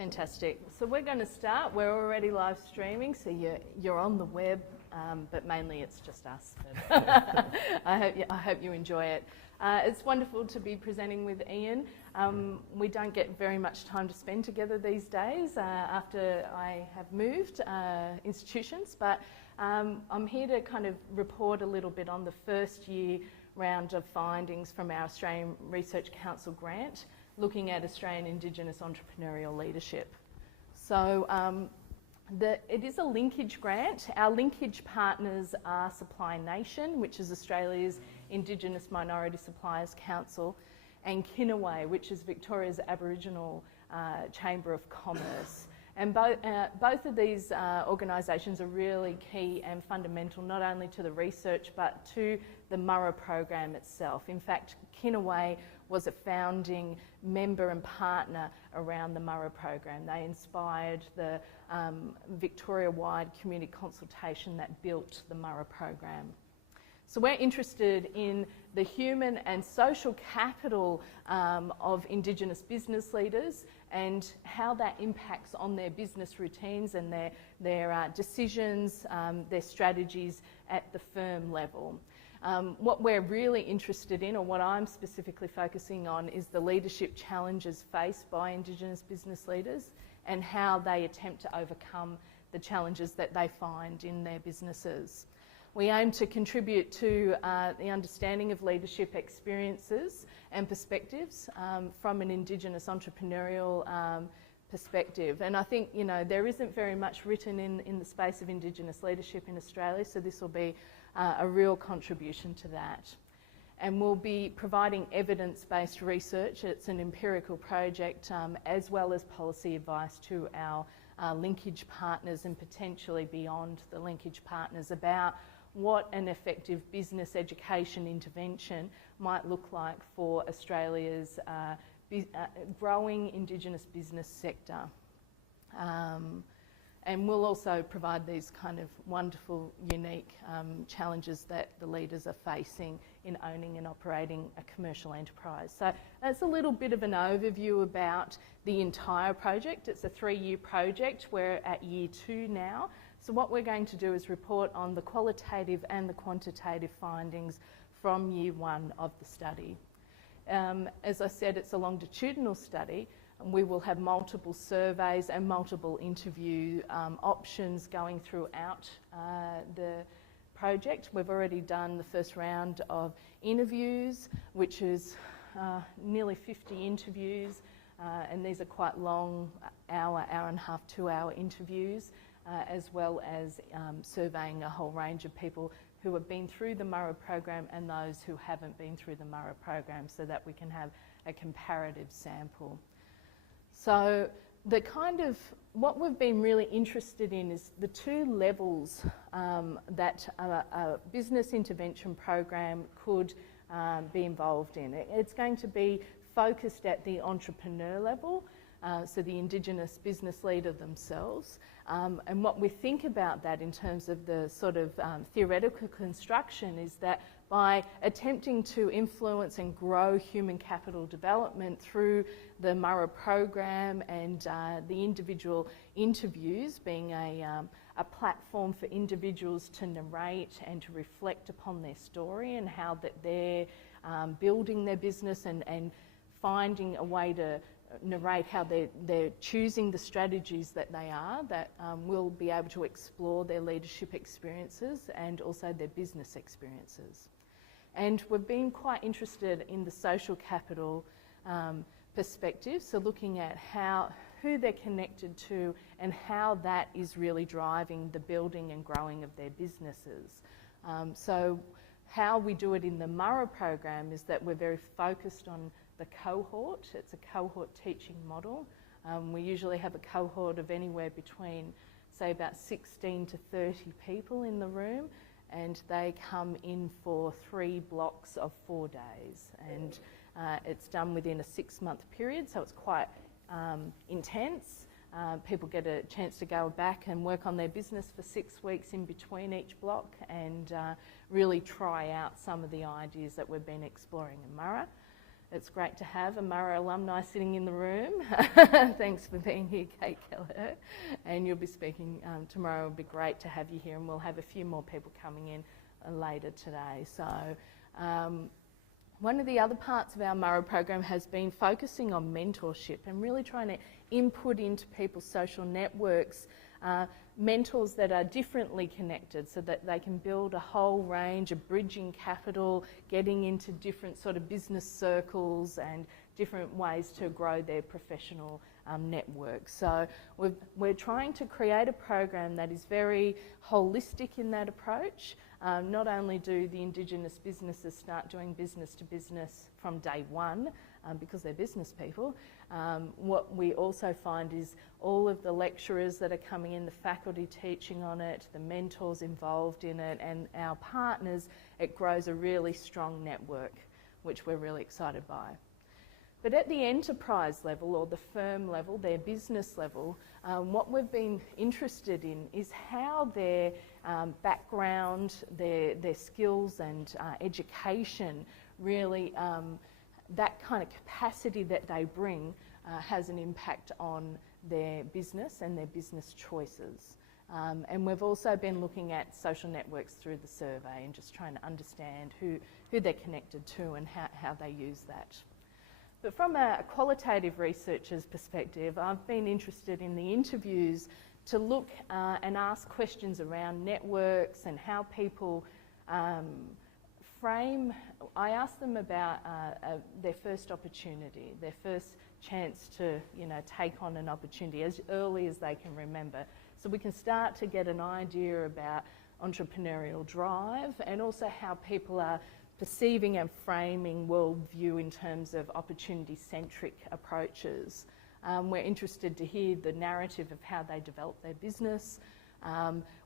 Fantastic. So we're going to start. We're already live streaming, so you're on the web, but mainly it's just us. But I hope you enjoy it. It's wonderful to be presenting with Ian. We don't get very much time to spend together these days after I have moved institutions, but I'm here to kind of report a little bit on the first year round of findings from our Australian Research Council grant, looking at Australian Indigenous entrepreneurial leadership. So it is a linkage grant. Our linkage partners are Supply Nation, which is Australia's Indigenous Minority Suppliers Council, and Kinaway, which is Victoria's Aboriginal Chamber of Commerce. And both of these organisations are really key and fundamental not only to the research but to the Murra program itself. In fact, Kinaway was a founding member and partner around the Murra program. They inspired the Victoria-wide community consultation that built the Murra program. So we're interested in the human and social capital of Indigenous business leaders and how that impacts on their business routines and their decisions, their strategies at the firm level. What we're really interested in, or what I'm specifically focusing on, is the leadership challenges faced by Indigenous business leaders and how they attempt to overcome the challenges that they find in their businesses. We aim to contribute to the understanding of leadership experiences and perspectives from an Indigenous entrepreneurial perspective. And I think, you know, there isn't very much written in the space of Indigenous leadership in Australia, so this will be a real contribution to that. And we'll be providing evidence-based research. It's an empirical project, as well as policy advice to our linkage partners and potentially beyond the linkage partners about what an effective business education intervention might look like for Australia's growing Indigenous business sector. And we'll also provide these kind of wonderful, unique challenges that the leaders are facing in owning and operating a commercial enterprise. So that's a little bit of an overview about the entire project. It's a 3-year project. We're at year 2 now. So what we're going to do is report on the qualitative and the quantitative findings from year 1 of the study. As I said, it's a longitudinal study. We will have multiple surveys and multiple interview options going throughout the project. We've already done the first round of interviews, which is nearly 50 interviews, and these are quite long, hour and a half, 2-hour interviews, as well as surveying a whole range of people who have been through the Murra program and those who haven't been through the Murra program, so that we can have a comparative sample. So the kind of, what we've been really interested in is the 2 levels that a business intervention program could be involved in. It's going to be focused at the entrepreneur level, so the Indigenous business leader themselves. And what we think about that in terms of the sort of theoretical construction is that by attempting to influence and grow human capital development through the Murra program and the individual interviews being a platform for individuals to narrate and to reflect upon their story and how that they're building their business and finding a way to narrate how they're choosing the strategies that they are, that will be able to explore their leadership experiences and also their business experiences. And we've been quite interested in the social capital perspective, so looking at who they're connected to and how that is really driving the building and growing of their businesses. So how we do it in the Murra program is that we're very focused on the cohort. It's a cohort teaching model. We usually have a cohort of anywhere between, say, about 16 to 30 people in the room, and they come in for 3 blocks of 4 days. And it's done within a 6-month period, so it's quite intense. People get a chance to go back and work on their business for 6 weeks in between each block and really try out some of the ideas that we've been exploring in Murra. it's great to have a Murray alumni sitting in the room. Thanks for being here, Kate Keller. And you'll be speaking tomorrow. It'll be great to have you here, and we'll have a few more people coming in later today. So one of the other parts of our Murray program has been focusing on mentorship and really trying to input into people's social networks mentors that are differently connected so that they can build a whole range of bridging capital, getting into different sort of business circles and different ways to grow their professional network. So we're trying to create a program that is very holistic in that approach. Not only do the Indigenous businesses start doing business to business from day one, because they're business people, what we also find is all of the lecturers that are coming in, the faculty teaching on it, the mentors involved in it, and our partners, it grows a really strong network, which we're really excited by. But at the enterprise level or the firm level, their business level, what we've been interested in is how their background, their skills and education really, that kind of capacity that they bring has an impact on their business and their business choices. And we've also been looking at social networks through the survey and just trying to understand who they're connected to and how they use that. But from a qualitative researcher's perspective, I've been interested in the interviews to look and ask questions around networks and how people frame. I asked them about their first opportunity, their first chance to, take on an opportunity as early as they can remember. So we can start to get an idea about entrepreneurial drive and also how people are perceiving and framing worldview in terms of opportunity-centric approaches. We're interested to hear the narrative of how they develop their business,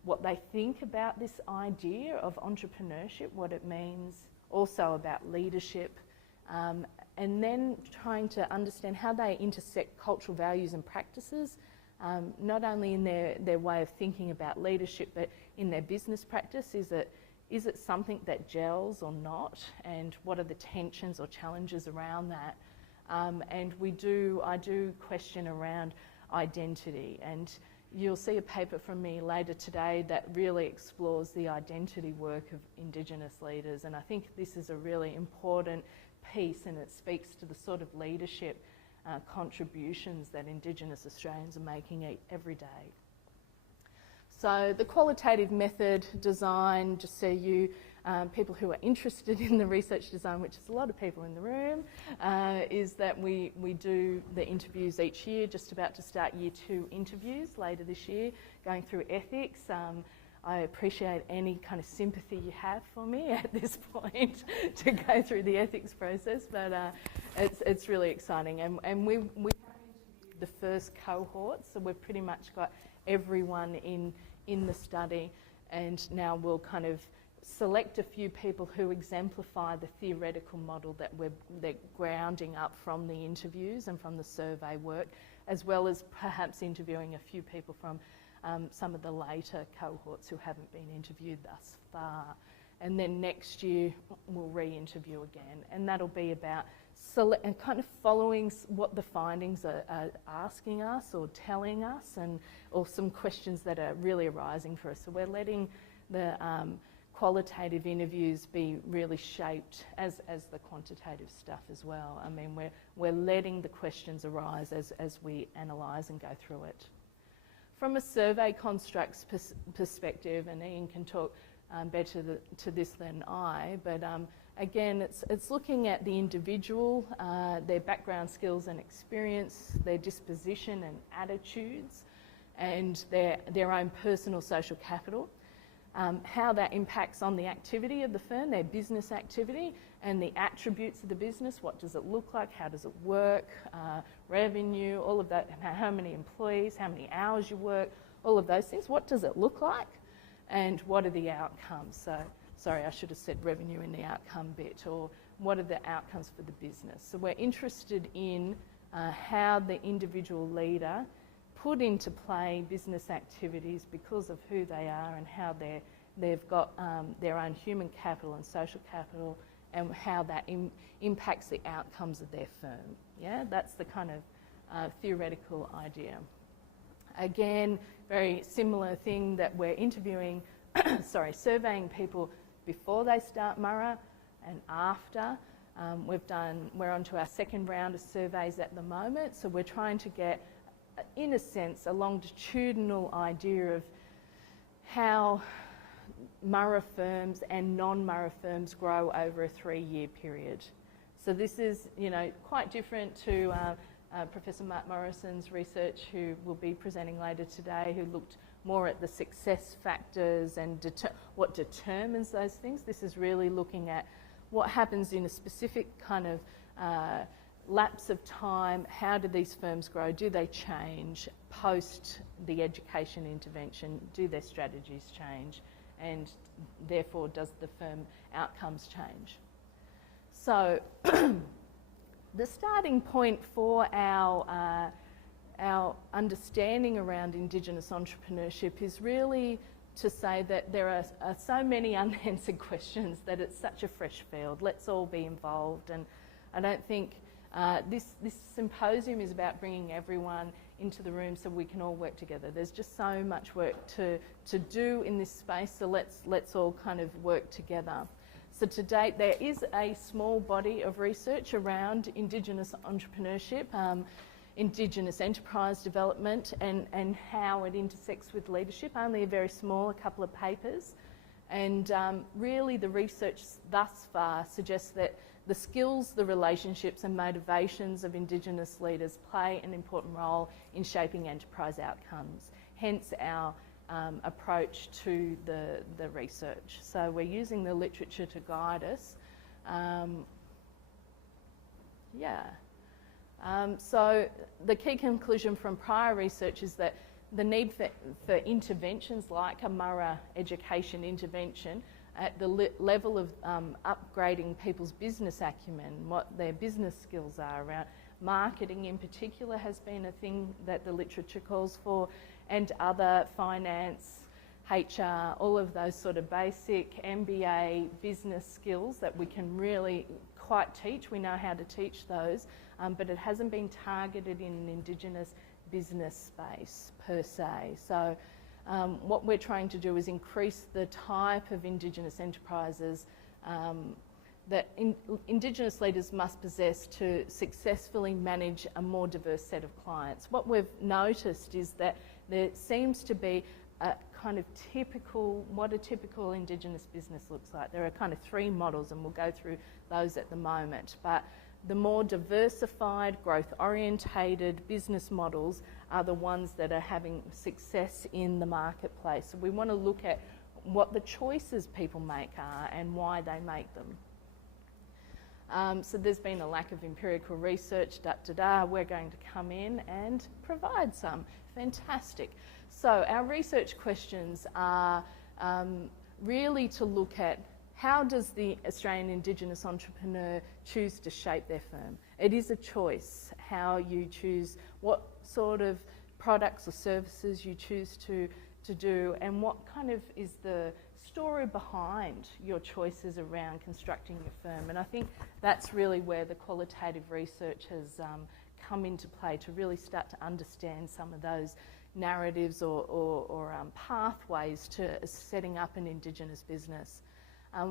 what they think about this idea of entrepreneurship, what it means, also about leadership, and then trying to understand how they intersect cultural values and practices, not only in their way of thinking about leadership, but in their business practice. Is it something that gels or not? And what are the tensions or challenges around that? And I do question around identity. And you'll see a paper from me later today that really explores the identity work of Indigenous leaders. And I think this is a really important piece, and it speaks to the sort of leadership contributions that Indigenous Australians are making every day. So the qualitative method design, just so you people who are interested in the research design, which is a lot of people in the room, is that we do the interviews each year, just about to start year 2 interviews later this year, going through ethics. I appreciate any kind of sympathy you have for me at this point to go through the ethics process, but it's really exciting. And we have interviewed the first cohort, so we've pretty much got everyone in the study, and now we'll kind of select a few people who exemplify the theoretical model that they're grounding up from the interviews and from the survey work, as well as perhaps interviewing a few people from some of the later cohorts who haven't been interviewed thus far. And then next year we'll re-interview again, and that'll be about and kind of following what the findings are asking us or telling us, or some questions that are really arising for us. So we're letting the qualitative interviews be really shaped as the quantitative stuff as well. I mean, we're letting the questions arise as we analyse and go through it. From a survey constructs perspective, and Ian can talk better to this than I, but again, it's looking at the individual, their background, skills and experience, their disposition and attitudes, and their own personal social capital, how that impacts on the activity of the firm, their business activity, and the attributes of the business. What does it look like? How does it work? Revenue, all of that, how many employees, how many hours you work, all of those things. What does it look like? And what are the outcomes? So, sorry, I should have said revenue in the outcome bit, or what are the outcomes for the business? So we're interested in how the individual leader put into play business activities because of who they are and how they've got their own human capital and social capital and how that impacts the outcomes of their firm. Yeah, that's the kind of theoretical idea. Again, very similar thing that we're interviewing, surveying people before they start Murrah and after. We're on to our second round of surveys at the moment, so we're trying to get, in a sense, a longitudinal idea of how Murrah firms and non-Murrah firms grow over a 3-year period. So this is, quite different to Professor Mark Morrison's research, who will be presenting later today, who looked more at the success factors and what determines those things. This is really looking at what happens in a specific kind of lapse of time. How do these firms grow? Do they change post the education intervention? Do their strategies change? And therefore, does the firm outcomes change? So the starting point for our understanding around Indigenous entrepreneurship is really to say that there are so many unanswered questions that it's such a fresh field. Let's all be involved, and I don't think this symposium is about bringing everyone into the room so we can all work together. There's just so much work to do in this space, so let's all kind of work together. So to date, there is a small body of research around Indigenous entrepreneurship, Indigenous enterprise development, and how it intersects with leadership. Only a very small, a couple of papers. And really the research thus far suggests that the skills, the relationships and motivations of Indigenous leaders play an important role in shaping enterprise outcomes. Hence our approach to the research. So we're using the literature to guide us. So the key conclusion from prior research is that the need for interventions like a Murrah education intervention at the level of upgrading people's business acumen, what their business skills are around marketing in particular has been a thing that the literature calls for, and other finance, HR, all of those sort of basic MBA business skills that we can really quite teach. We know how to teach those, but it hasn't been targeted in an Indigenous business space per se. So what we're trying to do is increase the type of Indigenous enterprises that Indigenous leaders must possess to successfully manage a more diverse set of clients. What we've noticed is that there seems to be a kind of what a typical Indigenous business looks like. There are kind of 3 models, and we'll go through those at the moment. But the more diversified, growth-orientated business models are the ones that are having success in the marketplace. So we want to look at what the choices people make are and why they make them. So there's been a lack of empirical research, We're going to come in and provide some. Fantastic. So our research questions are really to look at how does the Australian Indigenous entrepreneur choose to shape their firm? It is a choice how you choose, what sort of products or services you choose to do, and what kind of is the story behind your choices around constructing your firm. And I think that's really where the qualitative research has come into play, to really start to understand some of those narratives or pathways to setting up an Indigenous business.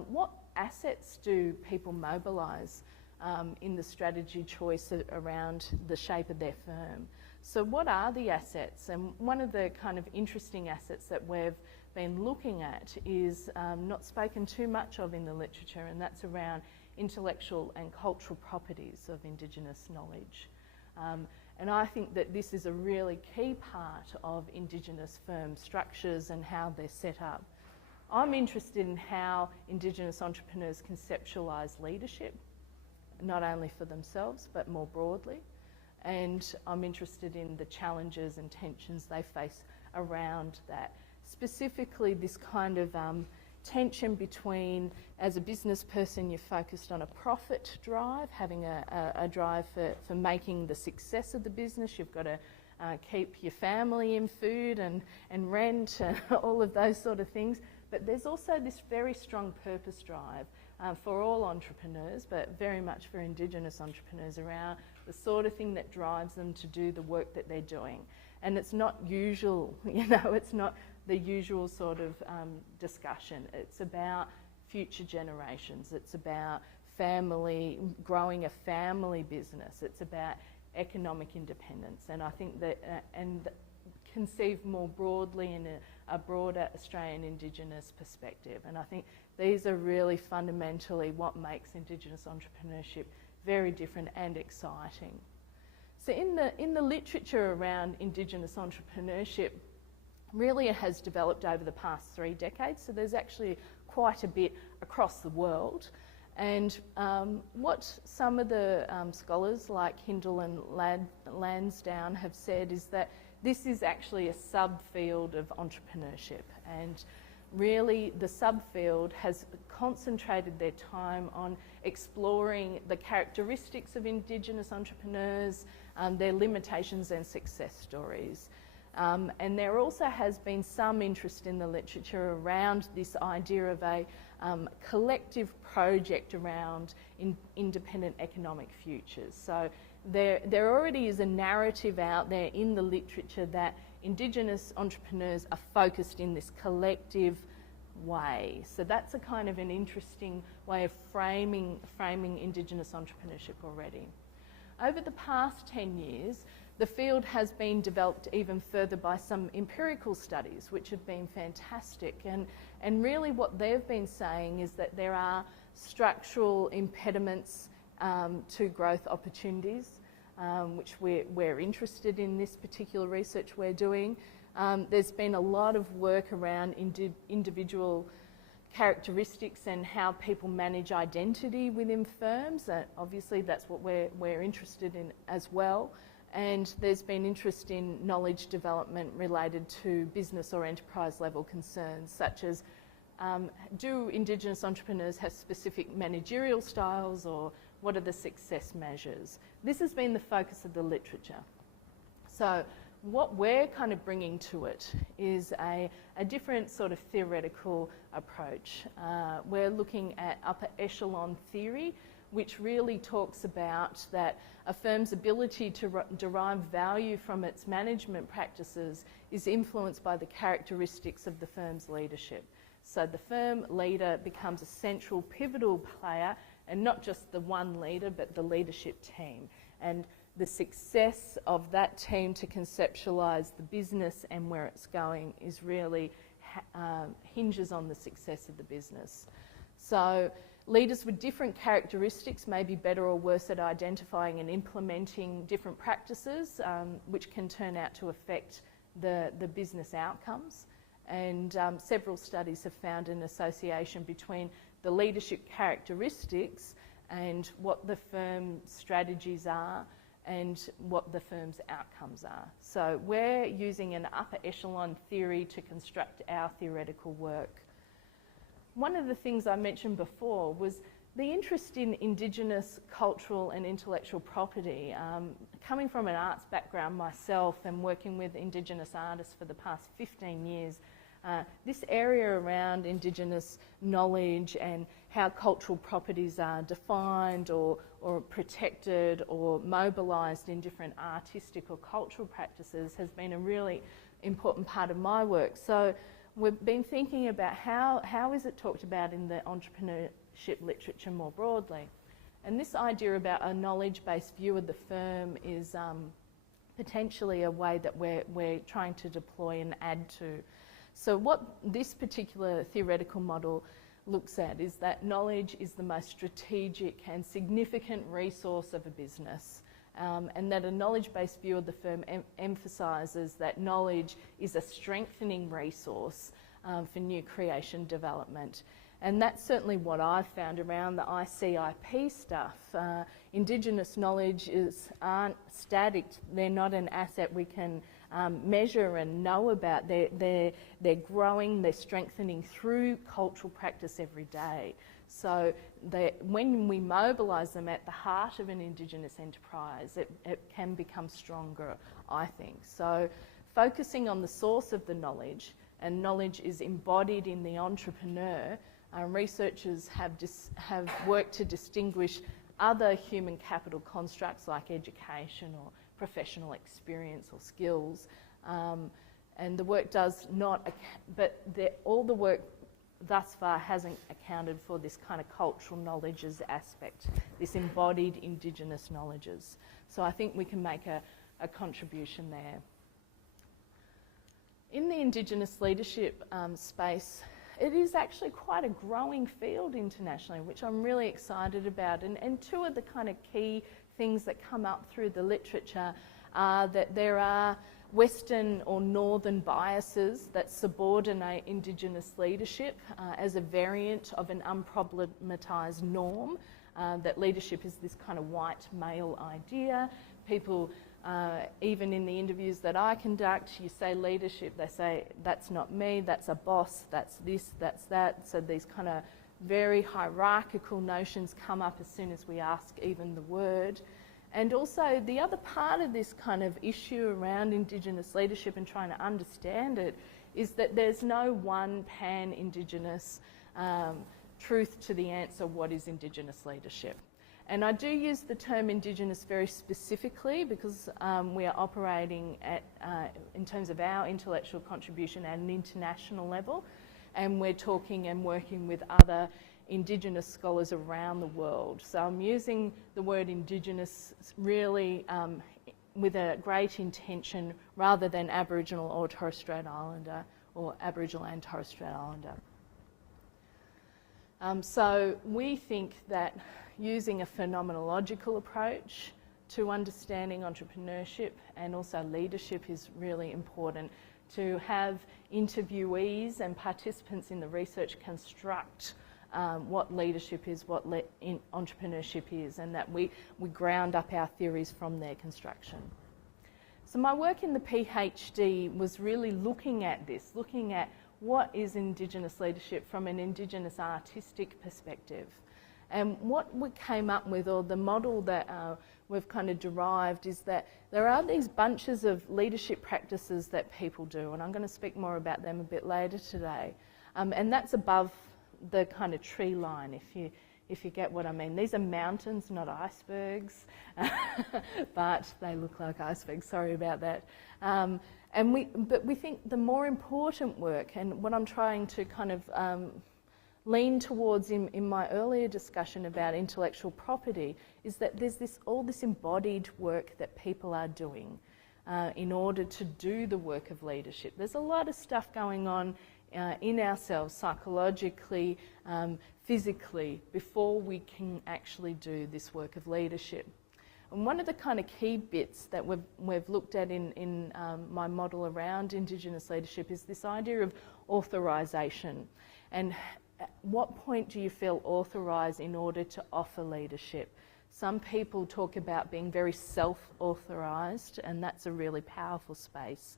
What assets do people mobilise in the strategy choice around the shape of their firm? So what are the assets? And one of the kind of interesting assets that we've been looking at is not spoken too much of in the literature, and that's around intellectual and cultural properties of Indigenous knowledge. And I think that this is a really key part of Indigenous firm structures and how they're set up. I'm interested in how Indigenous entrepreneurs conceptualise leadership, not only for themselves but more broadly. And I'm interested in the challenges and tensions they face around that. Specifically, this kind of tension between, as a business person, you're focused on a profit drive, having a drive for making the success of the business. You've got to keep your family in food and rent and all of those sort of things. But there's also this very strong purpose drive for all entrepreneurs, but very much for Indigenous entrepreneurs, around the sort of thing that drives them to do the work that they're doing. And it's not usual, it's not the usual sort of discussion. It's about future generations. It's about family, growing a family business. It's about economic independence. And I think that, and conceived more broadly in a broader Australian Indigenous perspective. And I think these are really fundamentally what makes Indigenous entrepreneurship very different and exciting. So in the literature around Indigenous entrepreneurship, really it has developed over the past 3 decades. So there's actually quite a bit across the world. And what some of the scholars like Hindle and Lansdowne have said is that this is actually a subfield of entrepreneurship, and really the subfield has concentrated their time on exploring the characteristics of Indigenous entrepreneurs, their limitations and success stories. And there also has been some interest in the literature around this idea of a collective project around independent economic futures. So there already is a narrative out there in the literature that Indigenous entrepreneurs are focused in this collective way. So that's a kind of an interesting way of framing Indigenous entrepreneurship already. Over the past 10 years, the field has been developed even further by some empirical studies, which have been fantastic. And really what they've been saying is that there are structural impediments to growth opportunities, which we're interested in this particular research we're doing. There's been a lot of work around individual characteristics and how people manage identity within firms. Obviously that's what we're interested in as well. And there's been interest in knowledge development related to business or enterprise level concerns, such as do Indigenous entrepreneurs have specific managerial styles, or what are the success measures? This has been the focus of the literature. So what we're kind of bringing to it is a different sort of theoretical approach. We're looking at upper echelon theory, which really talks about that a firm's ability to derive value from its management practices is influenced by the characteristics of the firm's leadership. So the firm leader becomes a central pivotal player, and not just the one leader, but the leadership team. And the success of that team to conceptualise the business and where it's going is really hinges on the success of the business. So leaders with different characteristics may be better or worse at identifying and implementing different practices, which can turn out to affect the business outcomes. And several studies have found an association between the leadership characteristics and what the firm's strategies are and what the firm's outcomes are. So we're using an upper echelon theory to construct our theoretical work. One of the things I mentioned before was the interest in Indigenous cultural and intellectual property. Coming from an arts background myself and working with Indigenous artists for the past 15 years, this area around Indigenous knowledge and how cultural properties are defined or protected or mobilised in different artistic or cultural practices has been a really important part of my work. So we've been thinking about how is it talked about in the entrepreneurship literature more broadly. And this idea about a knowledge-based view of the firm is potentially a way that we're trying to deploy and add to. So what this particular theoretical model looks at is that knowledge is the most strategic and significant resource of a business, and that a knowledge-based view of the firm emphasises that knowledge is a strengthening resource for new creation development. And that's certainly what I've found around the ICIP stuff. Indigenous knowledge aren't static, they're not an asset we can measure and know about. They're growing, they're strengthening through cultural practice every day. So when we mobilise them at the heart of an Indigenous enterprise, it can become stronger, I think. So focusing on the source of the knowledge, and knowledge is embodied in the entrepreneur, Researchers have worked to distinguish other human capital constructs like education or professional experience or skills. And the work does not, but all the work thus far hasn't accounted for this kind of cultural knowledges aspect, this embodied Indigenous knowledges. So I think we can make a contribution there. In the Indigenous leadership space, it is actually quite a growing field internationally, which I'm really excited about. And two of the kind of key things that come up through the literature are that there are Western or Northern biases that subordinate Indigenous leadership as a variant of an unproblematized norm, that leadership is this kind of white male idea. People, even in the interviews that I conduct, you say leadership, they say, that's not me, that's a boss, that's this, that's that. So these kind of very hierarchical notions come up as soon as we ask even the word. And also the other part of this kind of issue around Indigenous leadership and trying to understand it is that there's no one pan-Indigenous truth to the answer, what is Indigenous leadership? And I do use the term Indigenous very specifically because we are operating at, in terms of our intellectual contribution at an international level, and we're talking and working with other Indigenous scholars around the world. So I'm using the word Indigenous really with a great intention rather than Aboriginal or Torres Strait Islander or Aboriginal and Torres Strait Islander. So we think that using a phenomenological approach to understanding entrepreneurship and also leadership is really important, to have interviewees and participants in the research construct what leadership is, what entrepreneurship is, and that we ground up our theories from their construction. So my work in the PhD was really looking at this, looking at what is Indigenous leadership from an Indigenous artistic perspective. And what we came up with, or the model that we've kind of derived, is that there are these bunches of leadership practices that people do, and I'm going to speak more about them a bit later today. And that's above the kind of tree line, if you get what I mean. These are mountains, not icebergs, but they look like icebergs, sorry about that. But we think the more important work, and what I'm trying to kind of lean towards in my earlier discussion about intellectual property, is that there's all this embodied work that people are doing in order to do the work of leadership. There's a lot of stuff going on in ourselves, psychologically, physically, before we can actually do this work of leadership. And one of the kind of key bits that we've looked at in my model around Indigenous leadership is this idea of authorisation. And at what point do you feel authorised in order to offer leadership? Some people talk about being very self-authorised, and that's a really powerful space.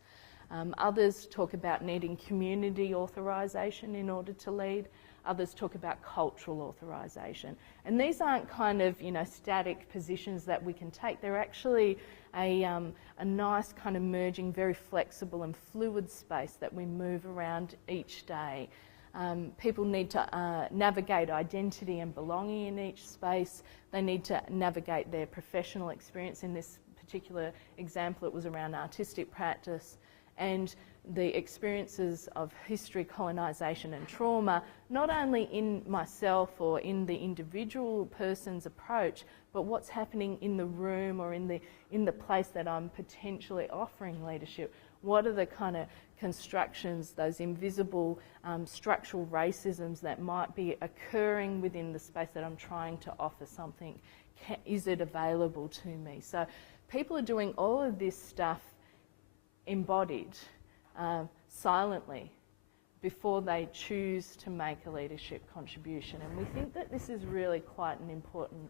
Others talk about needing community authorisation in order to lead. Others talk about cultural authorisation. And these aren't kind of, static positions that we can take. They're actually a nice kind of merging, very flexible and fluid space that we move around each day. People need to navigate identity and belonging in each space. They need to navigate their professional experience. In this particular example, it was around artistic practice, and the experiences of history, colonisation and trauma, not only in myself or in the individual person's approach, but what's happening in the room or in the place that I'm potentially offering leadership. What are the kind of constructions, those invisible structural racisms that might be occurring within the space that I'm trying to offer something? Is it available to me? So people are doing all of this stuff embodied, silently, before they choose to make a leadership contribution. And we think that this is really quite an important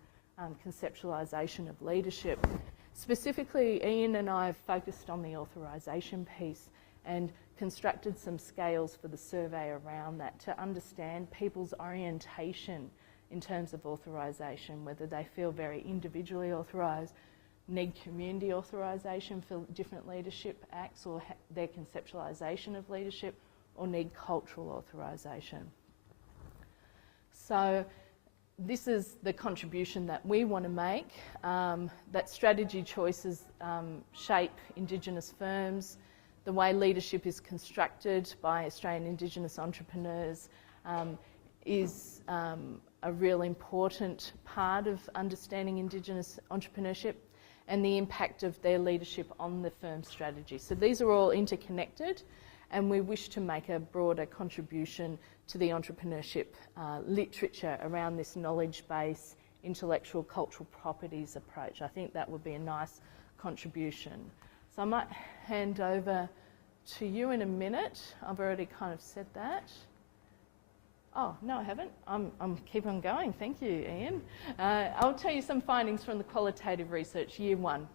conceptualisation of leadership. Specifically, Ian and I have focused on the authorisation piece and constructed some scales for the survey around that to understand people's orientation in terms of authorisation, whether they feel very individually authorised, need community authorisation for different leadership acts or their conceptualisation of leadership, or need cultural authorisation. So this is the contribution that we want to make, that strategy choices shape Indigenous firms, the way leadership is constructed by Australian Indigenous entrepreneurs is a real important part of understanding Indigenous entrepreneurship and the impact of their leadership on the firm strategy. So these are all interconnected, and we wish to make a broader contribution to the entrepreneurship literature around this knowledge-based intellectual cultural properties approach. I think that would be a nice contribution. So I might hand over to you in a minute. I've already kind of said that. Oh, no, I haven't. I'm keep on going. Thank you, Ian. I'll tell you some findings from the qualitative research, year one.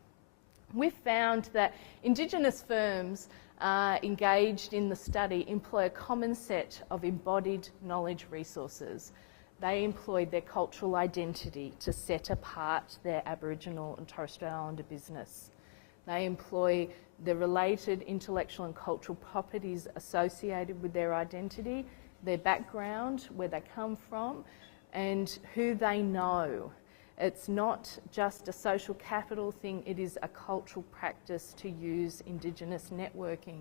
We've found that Indigenous firms engaged in the study employ a common set of embodied knowledge resources. They employed their cultural identity to set apart their Aboriginal and Torres Strait Islander business. They employ the related intellectual and cultural properties associated with their identity, their background, where they come from, and who they know. It's not just a social capital thing, it is a cultural practice to use Indigenous networking.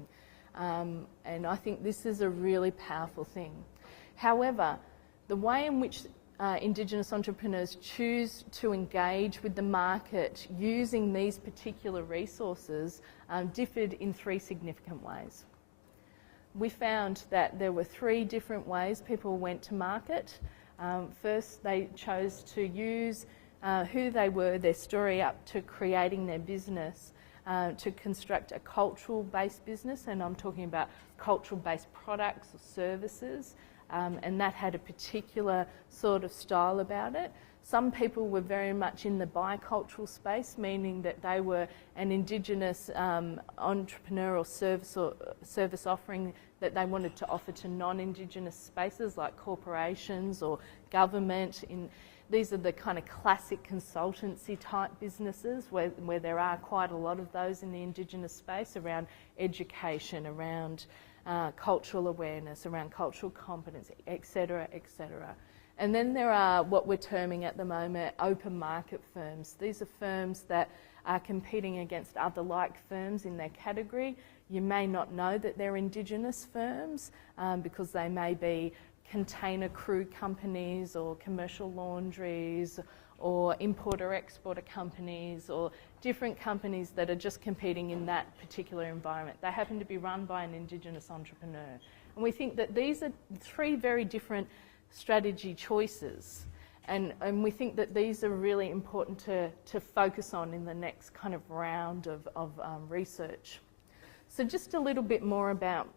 And I think this is a really powerful thing. However, the way in which Indigenous entrepreneurs choose to engage with the market using these particular resources differed in three significant ways. We found that there were three different ways people went to market. First, they chose to use who they were, their story up to creating their business, to construct a cultural-based business, and I'm talking about cultural-based products or services, and that had a particular sort of style about it. Some people were very much in the bicultural space, meaning that they were an Indigenous entrepreneurial service offering that they wanted to offer to non-Indigenous spaces like corporations or government. These are the kind of classic consultancy type businesses where there are quite a lot of those in the Indigenous space around education, around cultural awareness, around cultural competence, etc., etc. And then there are what we're terming at the moment open market firms. These are firms that are competing against other like firms in their category. You may not know that they're Indigenous firms because they may be container crew companies or commercial laundries or importer-exporter companies or different companies that are just competing in that particular environment. They happen to be run by an Indigenous entrepreneur. And we think that these are three very different strategy choices. And we think that these are really important to focus on in the next kind of round of research. So just a little bit more about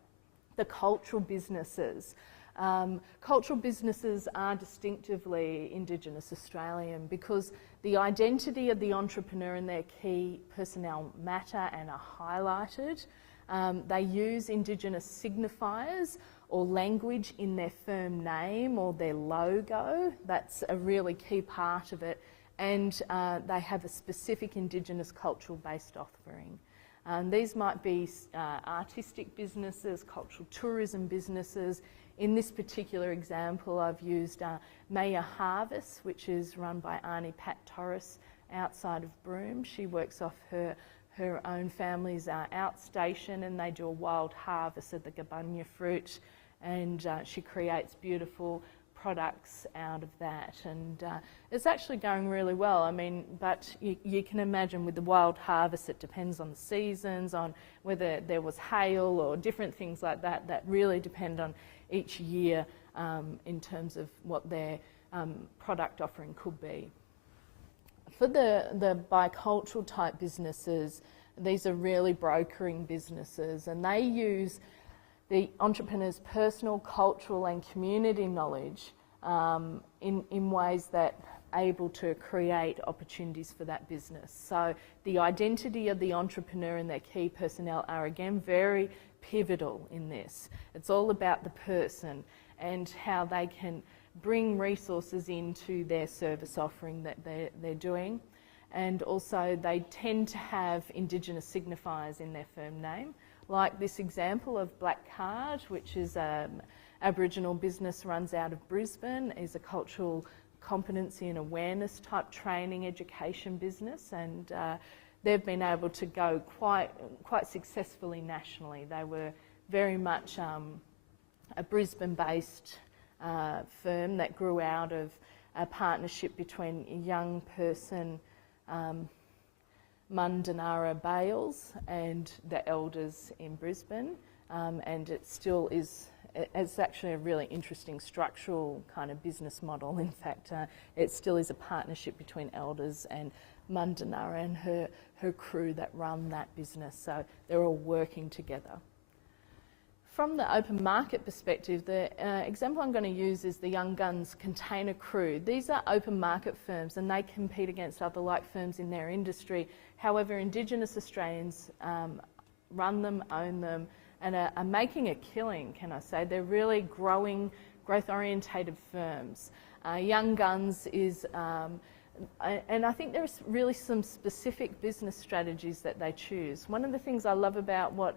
the cultural businesses. Cultural businesses are distinctively Indigenous Australian because the identity of the entrepreneur and their key personnel matter and are highlighted. They use Indigenous signifiers or language in their firm name or their logo. That's a really key part of it. And they have a specific Indigenous cultural-based offering. These might be artistic businesses, cultural tourism businesses. In this particular example, I've used Maya Harvest, which is run by Arnie Pat Torres outside of Broome. She works off her own family's outstation, and they do a wild harvest of the gabunya fruit, and she creates beautiful products out of that, and it's actually going really well. I mean, but you can imagine with the wild harvest, it depends on the seasons, on whether there was hail or different things like that, that really depend on each year in terms of what their product offering could be. For the bicultural type businesses, these are really brokering businesses, and they use the entrepreneur's personal, cultural and community knowledge in ways that are able to create opportunities for that business. So the identity of the entrepreneur and their key personnel are again very pivotal in this. It's all about the person and how they can bring resources into their service offering that they're doing. And also they tend to have Indigenous signifiers in their firm name, like this example of Black Card, which is a Aboriginal business runs out of Brisbane, is a cultural competency and awareness type training education business, and they've been able to go quite successfully nationally. They were very much a Brisbane-based firm that grew out of a partnership between a young person, Mundanara Bales, and the elders in Brisbane, and it still is. It's actually a really interesting structural kind of business model. In fact, it still is a partnership between elders and Mundanara and her crew that run that business. So they're all working together. From the open market perspective, the example I'm going to use is the Young Guns Container Crew. These are open market firms and they compete against other like firms in their industry. However, Indigenous Australians run them, own them, and are making a killing, can I say. They're really growing, growth-orientated firms. Young Guns is, and I think there's really some specific business strategies that they choose. One of the things I love about what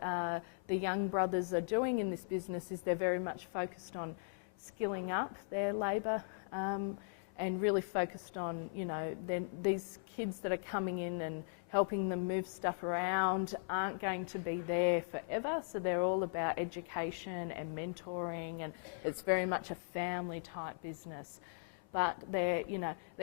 the young brothers are doing in this business is they're very much focused on skilling up their labour and really focused on, you know, these kids that are coming in and helping them move stuff around aren't going to be there forever, so they're all about education and mentoring, and it's very much a family type business. But they're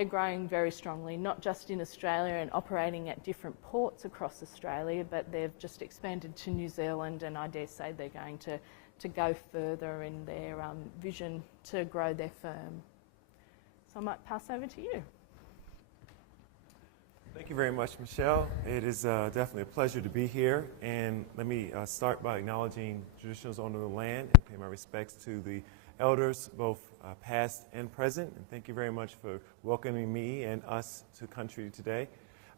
growing very strongly, not just in Australia and operating at different ports across Australia, but they've just expanded to New Zealand, and I dare say they're going to go further in their vision to grow their firm. So I might pass over to you. Thank you very much, Michelle. It is definitely a pleasure to be here. And let me start by acknowledging traditional owners of the land and pay my respects to the elders, both past and present. And thank you very much for welcoming me and us to country today.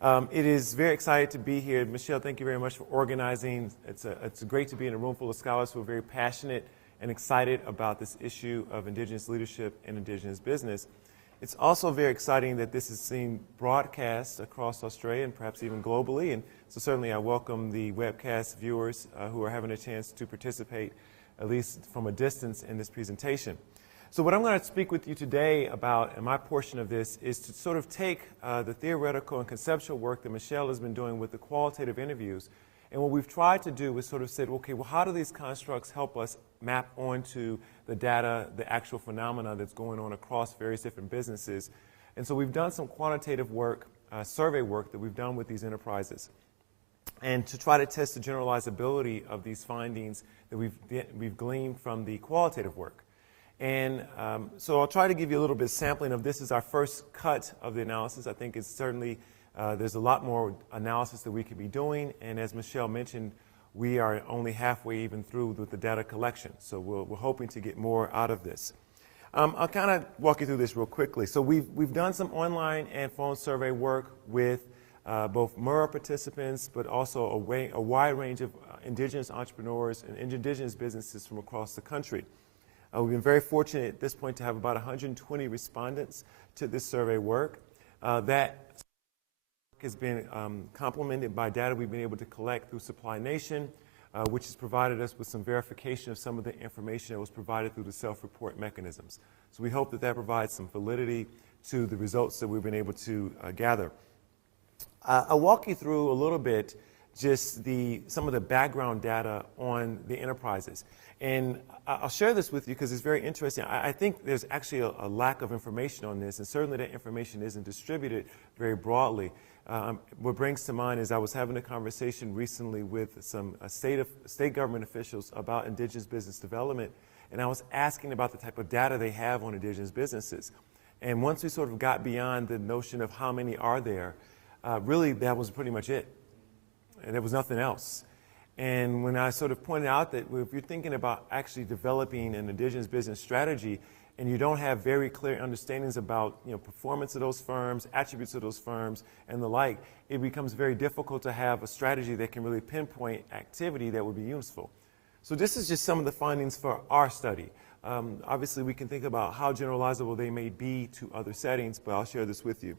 It is very exciting to be here. Michelle, thank you very much for organizing. It's great to be in a room full of scholars who are very passionate and excited about this issue of Indigenous leadership and Indigenous business. It's also very exciting that this is seen broadcast across Australia and perhaps even globally, and so certainly I welcome the webcast viewers who are having a chance to participate, at least from a distance, in this presentation. So what I'm going to speak with you today about, and my portion of this, is to sort of take the theoretical and conceptual work that Michelle has been doing with the qualitative interviews, and what we've tried to do is sort of say, okay, well, how do these constructs help us map onto the data, the actual phenomena that's going on across various different businesses? And so we've done some quantitative work, survey work that we've done with these enterprises, and to try to test the generalizability of these findings that we've gleaned from the qualitative work. And so I'll try to give you a little bit of sampling of this. Is our first cut of the analysis. I think it's certainly there's a lot more analysis that we could be doing, and as Michelle mentioned, we are only halfway even through with the data collection, so we're hoping to get more out of this. I'll kind of walk you through this real quickly. So we've done some online and phone survey work with both MERA participants, but also a wide range of Indigenous entrepreneurs and Indigenous businesses from across the country. We've been very fortunate at this point to have about 120 respondents to this survey work. That has been complemented by data we've been able to collect through Supply Nation, which has provided us with some verification of some of the information that was provided through the self-report mechanisms. So we hope that that provides some validity to the results that we've been able to gather. I'll walk you through a little bit just some of the background data on the enterprises. And I'll share this with you because it's very interesting. I think there's actually a lack of information on this, and certainly that information isn't distributed very broadly. What brings to mind is I was having a conversation recently with some state government officials about Indigenous business development, and I was asking about the type of data they have on Indigenous businesses. And once we sort of got beyond the notion of how many are there, really that was pretty much it. And there was nothing else. And when I sort of pointed out that if you're thinking about actually developing an Indigenous business strategy, and you don't have very clear understandings about performance of those firms, attributes of those firms, and the like, it becomes very difficult to have a strategy that can really pinpoint activity that would be useful. So this is just some of the findings for our study. Obviously, we can think about how generalizable they may be to other settings, but I'll share this with you.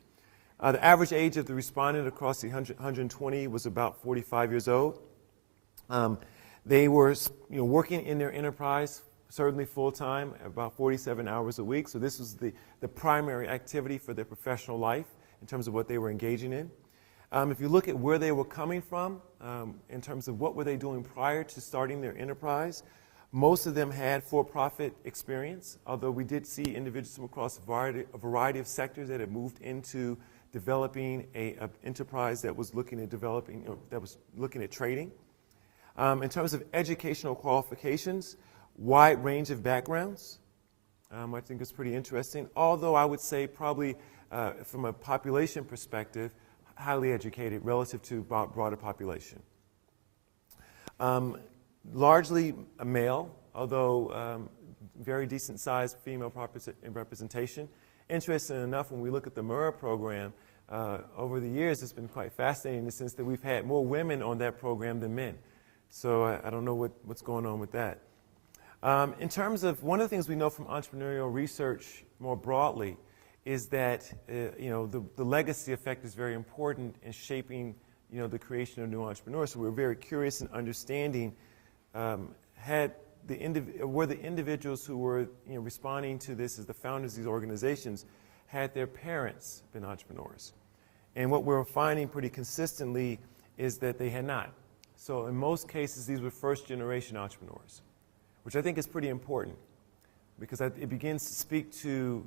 The average age of the respondent across the 120 was about 45 years old. They were working in their enterprise certainly full-time, about 47 hours a week. So this was the primary activity for their professional life in terms of what they were engaging in. If you look at where they were coming from, in terms of what were they doing prior to starting their enterprise, most of them had for-profit experience, although we did see individuals from across a variety of sectors that had moved into developing an enterprise that was looking at developing, or that was looking at trading. In terms of educational qualifications, wide range of backgrounds. I think it's pretty interesting, although I would say probably from a population perspective, highly educated relative to broader population. Largely a male, although very decent sized female representation. Interesting enough, when we look at the MERA program, over the years it's been quite fascinating in the sense that we've had more women on that program than men. So I don't know what's going on with that. In terms of, one of the things we know from entrepreneurial research more broadly is that the legacy effect is very important in shaping the creation of new entrepreneurs. So we're very curious in understanding were the individuals who were responding to this as the founders of these organizations, had their parents been entrepreneurs? And what we're finding pretty consistently is that they had not. So in most cases, these were first-generation entrepreneurs, which I think is pretty important because it begins to speak to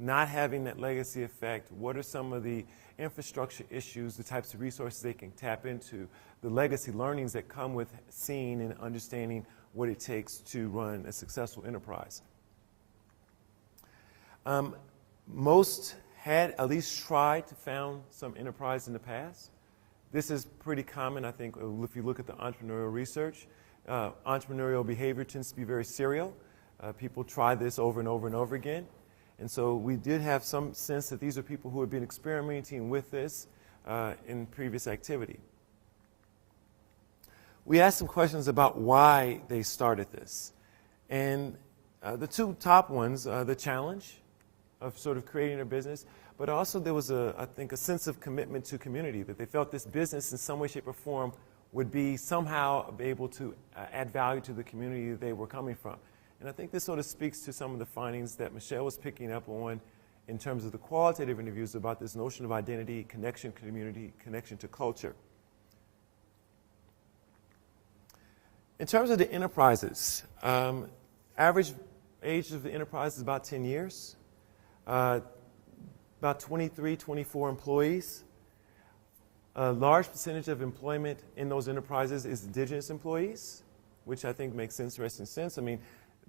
not having that legacy effect. What are some of the infrastructure issues, the types of resources they can tap into, the legacy learnings that come with seeing and understanding what it takes to run a successful enterprise. Most had at least tried to found some enterprise in the past. This is pretty common, I think, if you look at the entrepreneurial research. Entrepreneurial behavior tends to be very serial. People try this over and over and over again. And so we did have some sense that these are people who had been experimenting with this in previous activity. We asked some questions about why they started this. And the two top ones, the challenge of sort of creating a business, but also there was, I think, a sense of commitment to community, that they felt this business in some way, shape, or form would be somehow able to add value to the community that they were coming from. And I think this sort of speaks to some of the findings that Michelle was picking up on in terms of the qualitative interviews about this notion of identity, connection to community, connection to culture. In terms of the enterprises, average age of the enterprise is about 10 years, about 23, 24 employees. A large percentage of employment in those enterprises is indigenous employees, which I think makes interesting sense. I mean,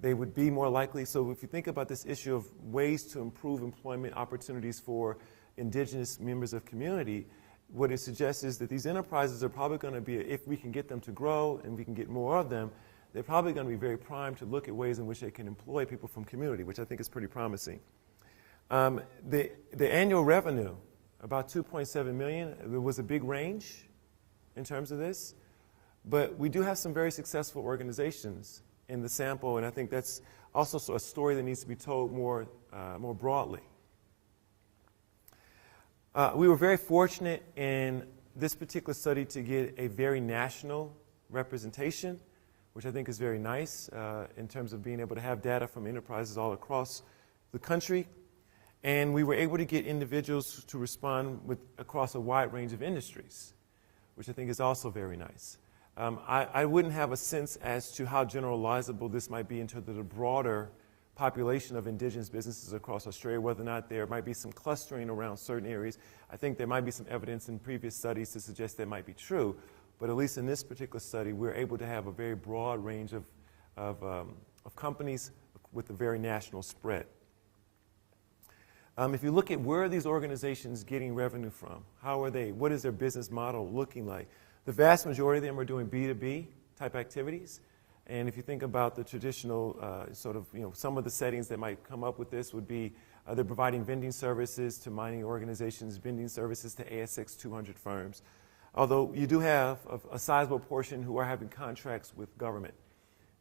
they would be more likely. So if you think about this issue of ways to improve employment opportunities for indigenous members of community, what it suggests is that these enterprises are probably going to be, if we can get them to grow and we can get more of them, they're probably going to be very primed to look at ways in which they can employ people from community, which I think is pretty promising. The annual revenue, about $2.7 million, there was a big range in terms of this, but we do have some very successful organizations in the sample, and I think that's also a story that needs to be told more broadly. We were very fortunate in this particular study to get a very national representation, which I think is very nice in terms of being able to have data from enterprises all across the country. And we were able to get individuals to respond across a wide range of industries, which I think is also very nice. I wouldn't have a sense as to how generalizable this might be into the broader population of indigenous businesses across Australia, whether or not there might be some clustering around certain areas. I think there might be some evidence in previous studies to suggest that might be true, but at least in this particular study, we're able to have a very broad range of companies with a very national spread. If you look at where are these organizations getting revenue from, how are they, what is their business model looking like? The vast majority of them are doing B2B type activities. And if you think about the traditional some of the settings that might come up with this would be they're providing vending services to mining organizations, vending services to ASX 200 firms. Although you do have a sizable portion who are having contracts with government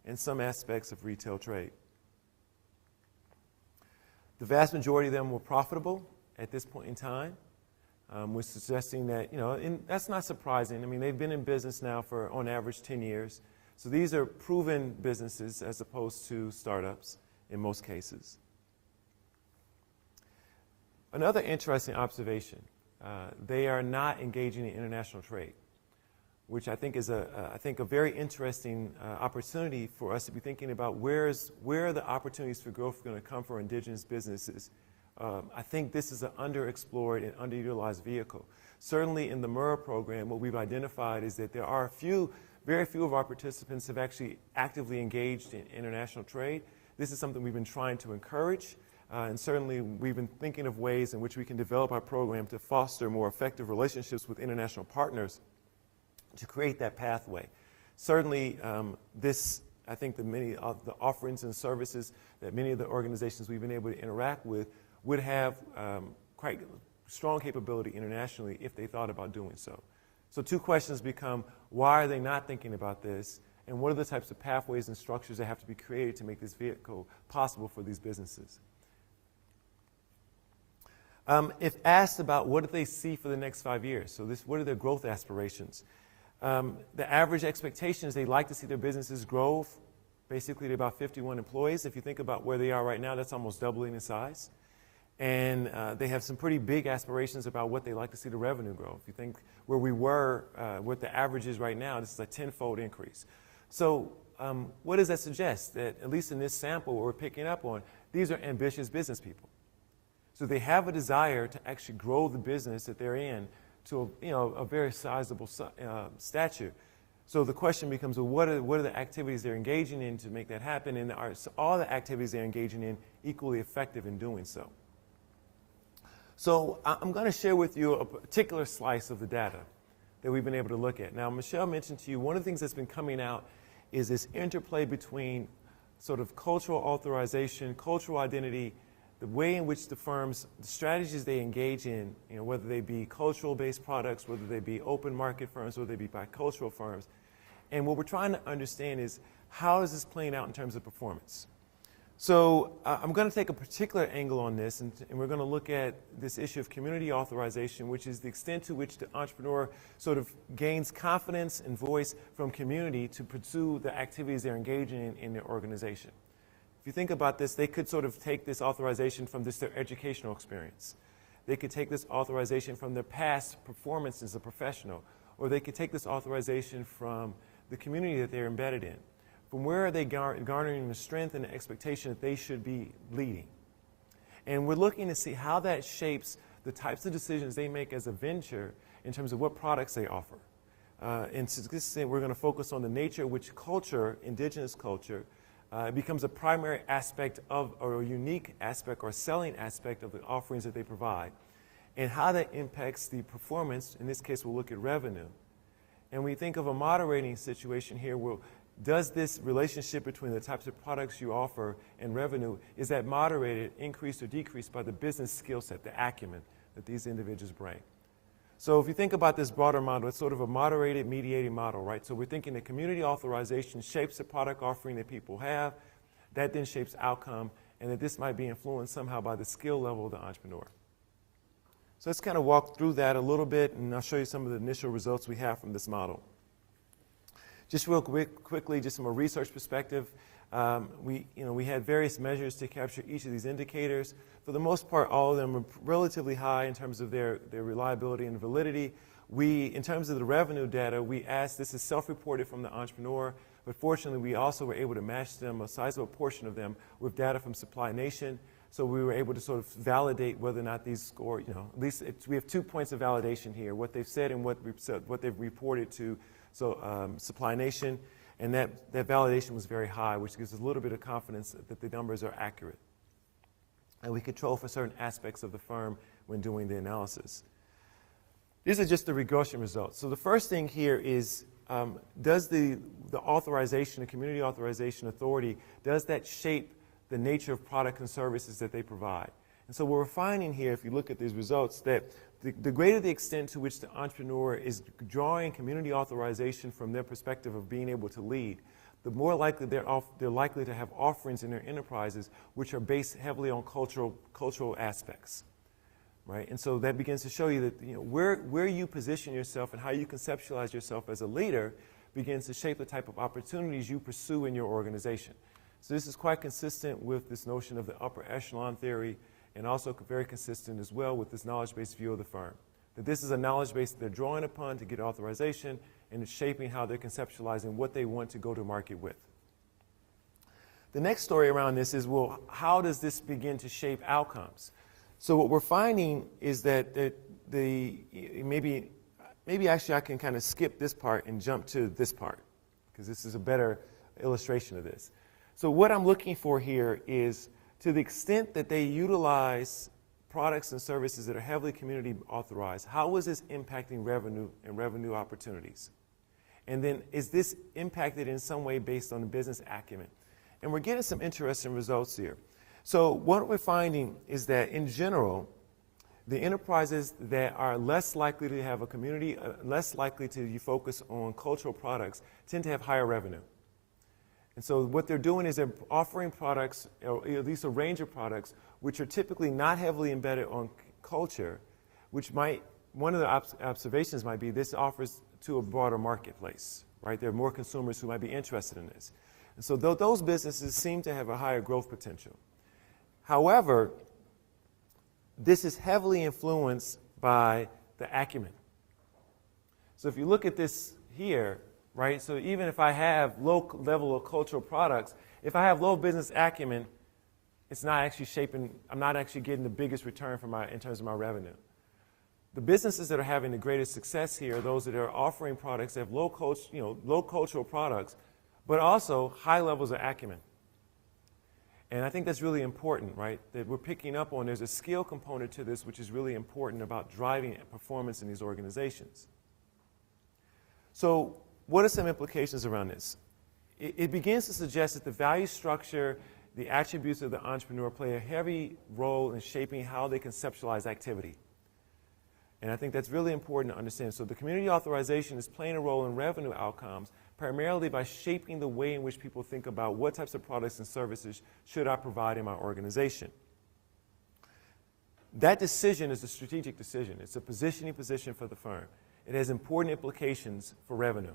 and some aspects of retail trade. The vast majority of them were profitable at this point in time. We're suggesting that, and that's not surprising. I mean, they've been in business now for, on average, 10 years. So these are proven businesses as opposed to startups in most cases. Another interesting observation, they are not engaging in international trade, which I think is a very interesting opportunity for us to be thinking about where are the opportunities for growth going to come for indigenous businesses. I think this is an underexplored and underutilized vehicle. Certainly in the MERA program, what we've identified is that there are very few of our participants have actually actively engaged in international trade. This is something we've been trying to encourage, and certainly we've been thinking of ways in which we can develop our program to foster more effective relationships with international partners to create that pathway. Certainly, I think that many of the offerings and services that many of the organizations we've been able to interact with would have quite strong capability internationally if they thought about doing so. So two questions become, why are they not thinking about this? And what are the types of pathways and structures that have to be created to make this vehicle possible for these businesses? If asked about what do they see for the next 5 years, so what are their growth aspirations? The average expectation is they'd like to see their businesses grow basically to about 51 employees. If you think about where they are right now, that's almost doubling in size. And they have some pretty big aspirations about what they'd like to see the revenue grow. If you think where we were, what the average is right now, this is a 10-fold increase. So what does that suggest? That at least in this sample what we're picking up on, these are ambitious business people. So they have a desire to actually grow the business that they're in to a very sizable stature. So the question becomes, well, what are the activities they're engaging in to make that happen? And are all the activities they're engaging in equally effective in doing so? So I'm going to share with you a particular slice of the data that we've been able to look at. Now, Michelle mentioned to you, one of the things that's been coming out is this interplay between sort of cultural authorization, cultural identity, the way in which the strategies they engage in, whether they be cultural-based products, whether they be open market firms, whether they be bicultural firms. And what we're trying to understand is, how is this playing out in terms of performance? So I'm going to take a particular angle on this, and we're going to look at this issue of community authorization, which is the extent to which the entrepreneur sort of gains confidence and voice from community to pursue the activities they're engaging in their organization. If you think about this, they could sort of take this authorization from their educational experience. They could take this authorization from their past performance as a professional, or they could take this authorization from the community that they're embedded in. From where are they garnering the strength and the expectation that they should be leading? And we're looking to see how that shapes the types of decisions they make as a venture in terms of what products they offer. And so we're going to focus on the nature of which culture, indigenous culture, becomes a primary aspect of, or a unique aspect or selling aspect of the offerings that they provide, and how that impacts the performance. In this case, we'll look at revenue. And we think of a moderating situation here where does this relationship between the types of products you offer and revenue, is that moderated, increased, or decreased by the business skill set, the acumen that these individuals bring? So if you think about this broader model, it's sort of a moderated, mediated model, right? So we're thinking that community authorization shapes the product offering that people have, that then shapes outcome, and that this might be influenced somehow by the skill level of the entrepreneur. So let's kind of walk through that a little bit, and I'll show you some of the initial results we have from this model. Just real quickly, just from a research perspective, we had various measures to capture each of these indicators. For the most part, all of them are relatively high in terms of their reliability and validity. In terms of the revenue data, we asked, this is self-reported from the entrepreneur, but fortunately we also were able to match them, a sizable portion of them, with data from Supply Nation. So we were able to sort of validate whether or not these score, at least we have 2 points of validation here, what they've said and what they've reported to Supply Nation. And that validation was very high, which gives us a little bit of confidence that the numbers are accurate. And we control for certain aspects of the firm when doing the analysis. These are just the regression results. So the first thing here is, does the authorization, the community authorization authority, does that shape the nature of products and services that they provide? And so what we're finding here, if you look at these results, that the greater the extent to which the entrepreneur is drawing community authorization from their perspective of being able to lead, the more likely they're likely to have offerings in their enterprises which are based heavily on cultural aspects, right? And so that begins to show you that where you position yourself and how you conceptualize yourself as a leader begins to shape the type of opportunities you pursue in your organization. So this is quite consistent with this notion of the upper echelon theory, and also very consistent as well with this knowledge-based view of the firm. That this is a knowledge base that they're drawing upon to get authorization, and it's shaping how they're conceptualizing what they want to go to market with. The next story around this is, well, how does this begin to shape outcomes? So what we're finding is that maybe actually I can kind of skip this part and jump to this part, because this is a better illustration of this. So what I'm looking for here is, to the extent that they utilize products and services that are heavily community authorized, how is this impacting revenue and revenue opportunities? And then is this impacted in some way based on the business acumen? And we're getting some interesting results here. So what we're finding is that in general, the enterprises that are less likely to have a community, less likely to focus on cultural products, tend to have higher revenue. And so what they're doing is they're offering products, or at least a range of products, which are typically not heavily embedded on culture, which might, one of the observations might be this offers to a broader marketplace, right? There are more consumers who might be interested in this. And so those businesses seem to have a higher growth potential. However, this is heavily influenced by the acumen. So if you look at this here, right, so even if I have low level of cultural products, if I have low business acumen, it's not actually shaping, I'm not actually getting the biggest return in terms of my revenue. The businesses that are having the greatest success here are those that are offering products that have low cultural products, but also high levels of acumen. And I think that's really important, right? That we're picking up on, there's a skill component to this which is really important about driving performance in these organizations. So what are some implications around this? It begins to suggest that the value structure, the attributes of the entrepreneur play a heavy role in shaping how they conceptualize activity. And I think that's really important to understand. So the community authorization is playing a role in revenue outcomes, primarily by shaping the way in which people think about what types of products and services should I provide in my organization. That decision is a strategic decision. It's a positioning position for the firm. It has important implications for revenue.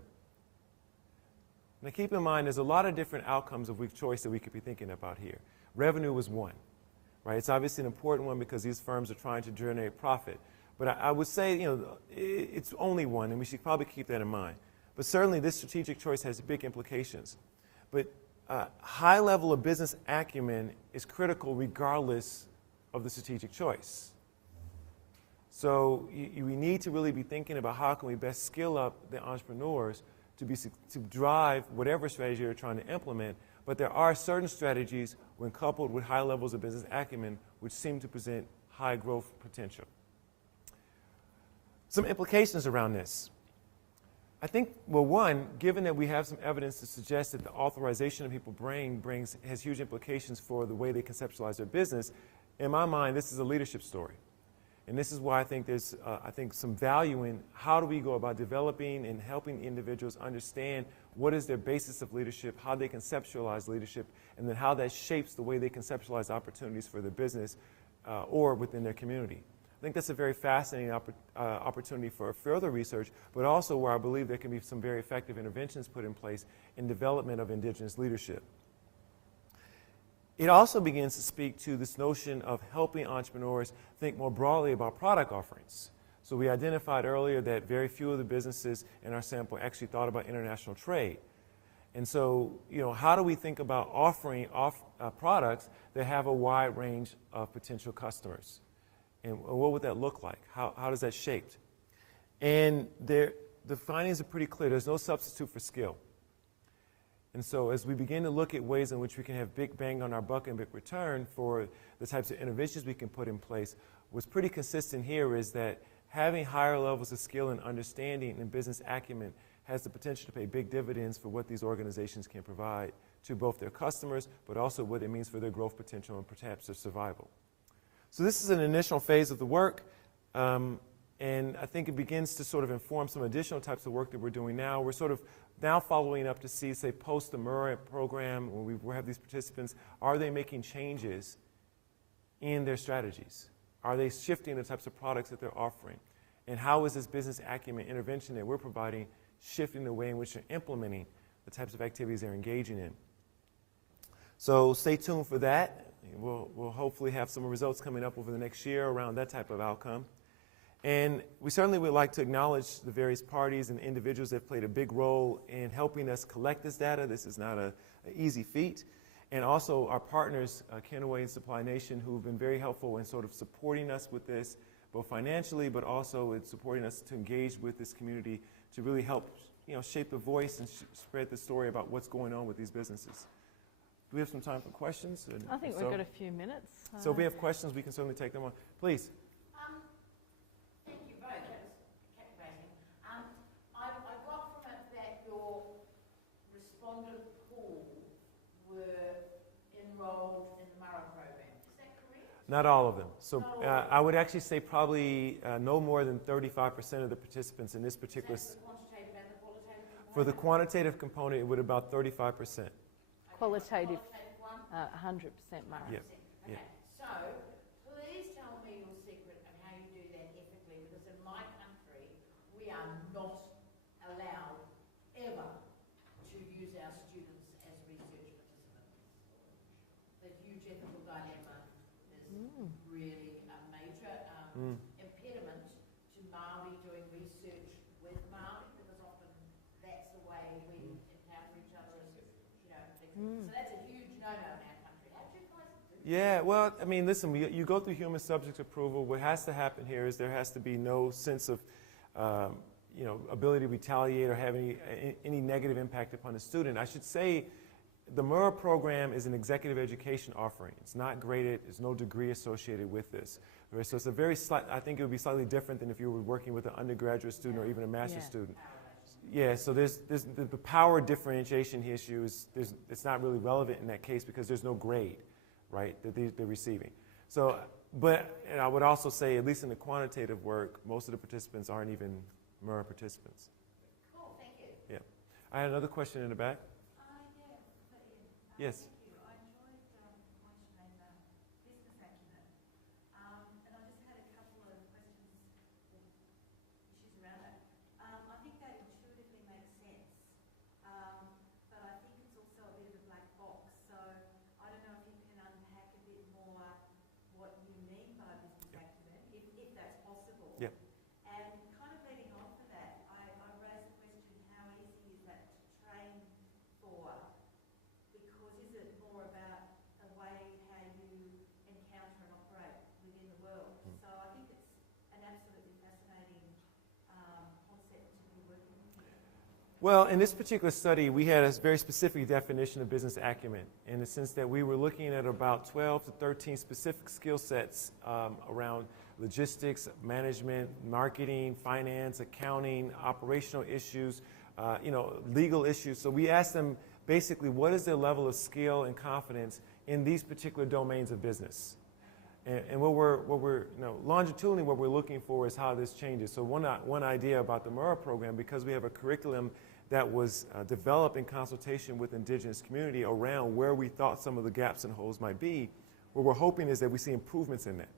Now keep in mind, there's a lot of different outcomes of weak choice that we could be thinking about here. Revenue was one, right? It's obviously an important one because these firms are trying to generate profit. But I would say, it's only one, and we should probably keep that in mind. But certainly this strategic choice has big implications. But high level of business acumen is critical regardless of the strategic choice. So we need to really be thinking about how can we best skill up the entrepreneurs to drive whatever strategy you're trying to implement. But there are certain strategies, when coupled with high levels of business acumen, which seem to present high growth potential. Some implications around this. I think, well, one, given that we have some evidence to suggest that the authorization of people has huge implications for the way they conceptualize their business, in my mind, this is a leadership story. And this is why I think there's some value in how do we go about developing and helping individuals understand what is their basis of leadership, how they conceptualize leadership, and then how that shapes the way they conceptualize opportunities for their business or within their community. I think that's a very fascinating opportunity for further research, but also where I believe there can be some very effective interventions put in place in development of Indigenous leadership. It also begins to speak to this notion of helping entrepreneurs think more broadly about product offerings. So we identified earlier that very few of the businesses in our sample actually thought about international trade. And so, how do we think about offering products that have a wide range of potential customers? And what would that look like? How does that shaped? And the findings are pretty clear. There's no substitute for skill. And so as we begin to look at ways in which we can have big bang on our buck and big return for the types of interventions we can put in place, what's pretty consistent here is that having higher levels of skill and understanding and business acumen has the potential to pay big dividends for what these organizations can provide to both their customers, but also what it means for their growth potential and perhaps their survival. So this is an initial phase of the work, and I think it begins to sort of inform some additional types of work that we're doing now. We're sort of now following up to see, say, post the Murray program, when we have these participants, are they making changes in their strategies? Are they shifting the types of products that they're offering? And how is this business acumen intervention that we're providing shifting the way in which they're implementing the types of activities they're engaging in. So stay tuned for that. We'll hopefully have some results coming up over the next year around that type of outcome. And we certainly would like to acknowledge the various parties and individuals that played a big role in helping us collect this data. This is not an easy feat. And also our partners, Kenaway and Supply Nation, who've been very helpful in sort of supporting us with this, both financially, but also in supporting us to engage with this community to really help, shape the voice and spread the story about what's going on with these businesses. Do we have some time for questions? I think we've got a few minutes. So if we have questions, we can certainly take them on. Please. Thank you both. That was captivating. I got from it that your respondent pool were enrolled in the Murrow program. Is that correct? Not all of them. So I would actually say probably no more than 35% of the participants in this particular. Is that the quantitative and the qualitative component? For the quantitative component, it would about 35%. Qualitative, one? 100% Murrow. Yeah. Okay. Yeah. So please tell me your secret and how you do that ethically, because in my country we are not allowed ever to use our students as research participants. The huge ethical dilemma is really a major impediment to Māori doing research with Māori, because often that's the way we encounter each other as, so that's a huge no-no in our country. How do you guys do that? Yeah, well, I mean, listen, you go through human subject approval. What has to happen here is there has to be no sense of, ability to retaliate or have any negative impact upon the student. I should say the Murrow program is an executive education offering. It's not graded. There's no degree associated with this. Right? So it's I think it would be slightly different than if you were working with an undergraduate student or even a master's student. Yeah, so there's the power differentiation issue it's not really relevant in that case because there's no grade, right, that they're receiving. So, and I would also say, at least in the quantitative work, most of the participants aren't even Murrow participants. Cool, thank you. Yeah. I had another question in the back. Yes. Well, in this particular study, we had a very specific definition of business acumen in the sense that we were looking at about 12 to 13 specific skill sets around logistics, management, marketing, finance, accounting, operational issues, legal issues. So we asked them basically what is their level of skill and confidence in these particular domains of business. And what we're longitudinally what we're looking for is how this changes. So one idea about the Murrow program, because we have a curriculum that was developed in consultation with Indigenous community around where we thought some of the gaps and holes might be, what we're hoping is that we see improvements in that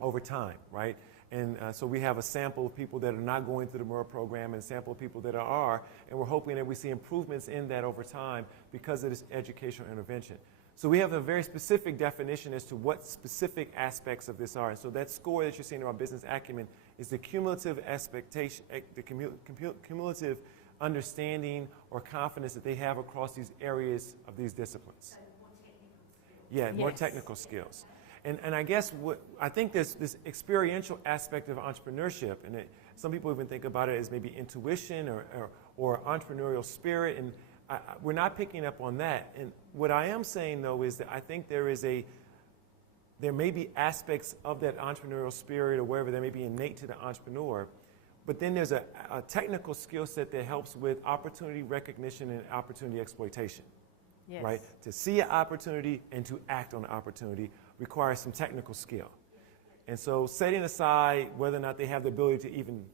over time, right? And so we have a sample of people that are not going through the Murrow program and a sample of people that are, and we're hoping that we see improvements in that over time because of this educational intervention. So we have a very specific definition as to what specific aspects of this are. And so that score that you're seeing about business acumen is the cumulative expectation, the cumulative understanding or confidence that they have across these areas of these disciplines. Yeah, more technical skills. And I guess I think there's this experiential aspect of entrepreneurship, and some people even think about it as maybe intuition or entrepreneurial spirit, and we're not picking up on that. And what I am saying, though, is that I think there may be aspects of that entrepreneurial spirit or wherever that may be innate to the entrepreneur, but then there's a technical skill set that helps with opportunity recognition and opportunity exploitation. Yes. Right? To see an opportunity and to act on an opportunity requires some technical skill. And so setting aside whether or not they have the ability to even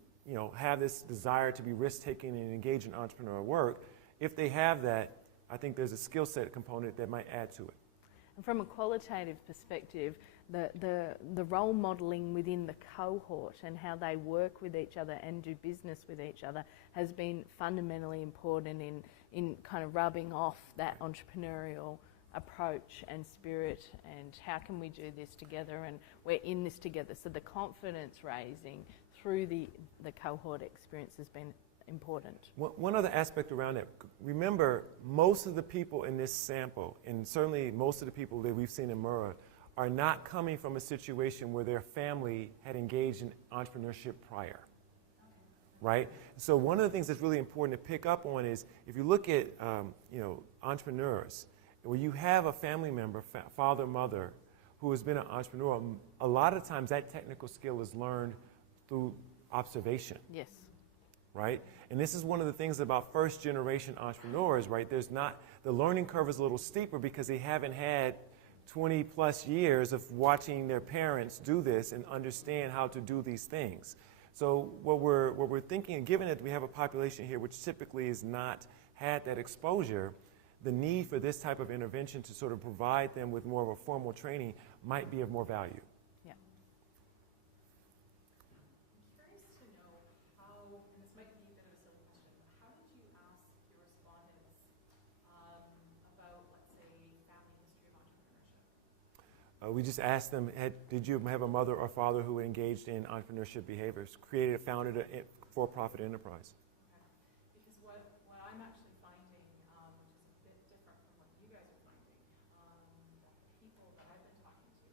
have this desire to be risk-taking and engage in entrepreneurial work, if they have that, I think there's a skill set component that might add to it. And from a qualitative perspective, the role modelling within the cohort and how they work with each other and do business with each other has been fundamentally important in kind of rubbing off that entrepreneurial approach and spirit, and how can we do this together, and we're in this together. So the confidence raising through the cohort experience has been important. One other aspect around it, remember, most of the people in this sample, and certainly most of the people that we've seen in Murrah, are not coming from a situation where their family had engaged in entrepreneurship prior, right? So one of the things that's really important to pick up on is, if you look at entrepreneurs, where you have a family member, father, mother, who has been an entrepreneur, a lot of times that technical skill is learned through observation. Yes. Right? And this is one of the things about first generation entrepreneurs, right? The learning curve is a little steeper because they haven't had 20 plus years of watching their parents do this and understand how to do these things. So what we're thinking, given that we have a population here which typically has not had that exposure, the need for this type of intervention to sort of provide them with more of a formal training might be of more value. Yeah. I'm curious to know how, and this might be a bit of a silly question, but how did you ask your respondents about, let's say, family history of entrepreneurship? We just asked them, did you have a mother or father who engaged in entrepreneurship behaviors, founded a for-profit enterprise? Okay. Because what I'm actually finding, which is a bit different from what you guys are finding, the people that I've been talking to,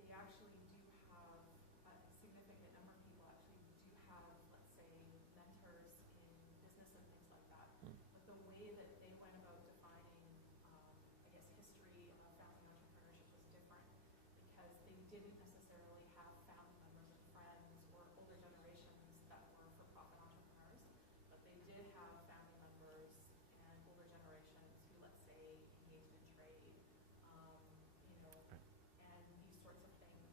they actually do have, a significant number of people actually do have, let's say, mentors in business and things like that. But the way that they went about defining, I guess, history of family entrepreneurship was different, because they didn't necessarily have family members and friends or older generations that were for-profit entrepreneurs, but they did have family members and older generations who, let's say, engaged in trade, and these sorts of things.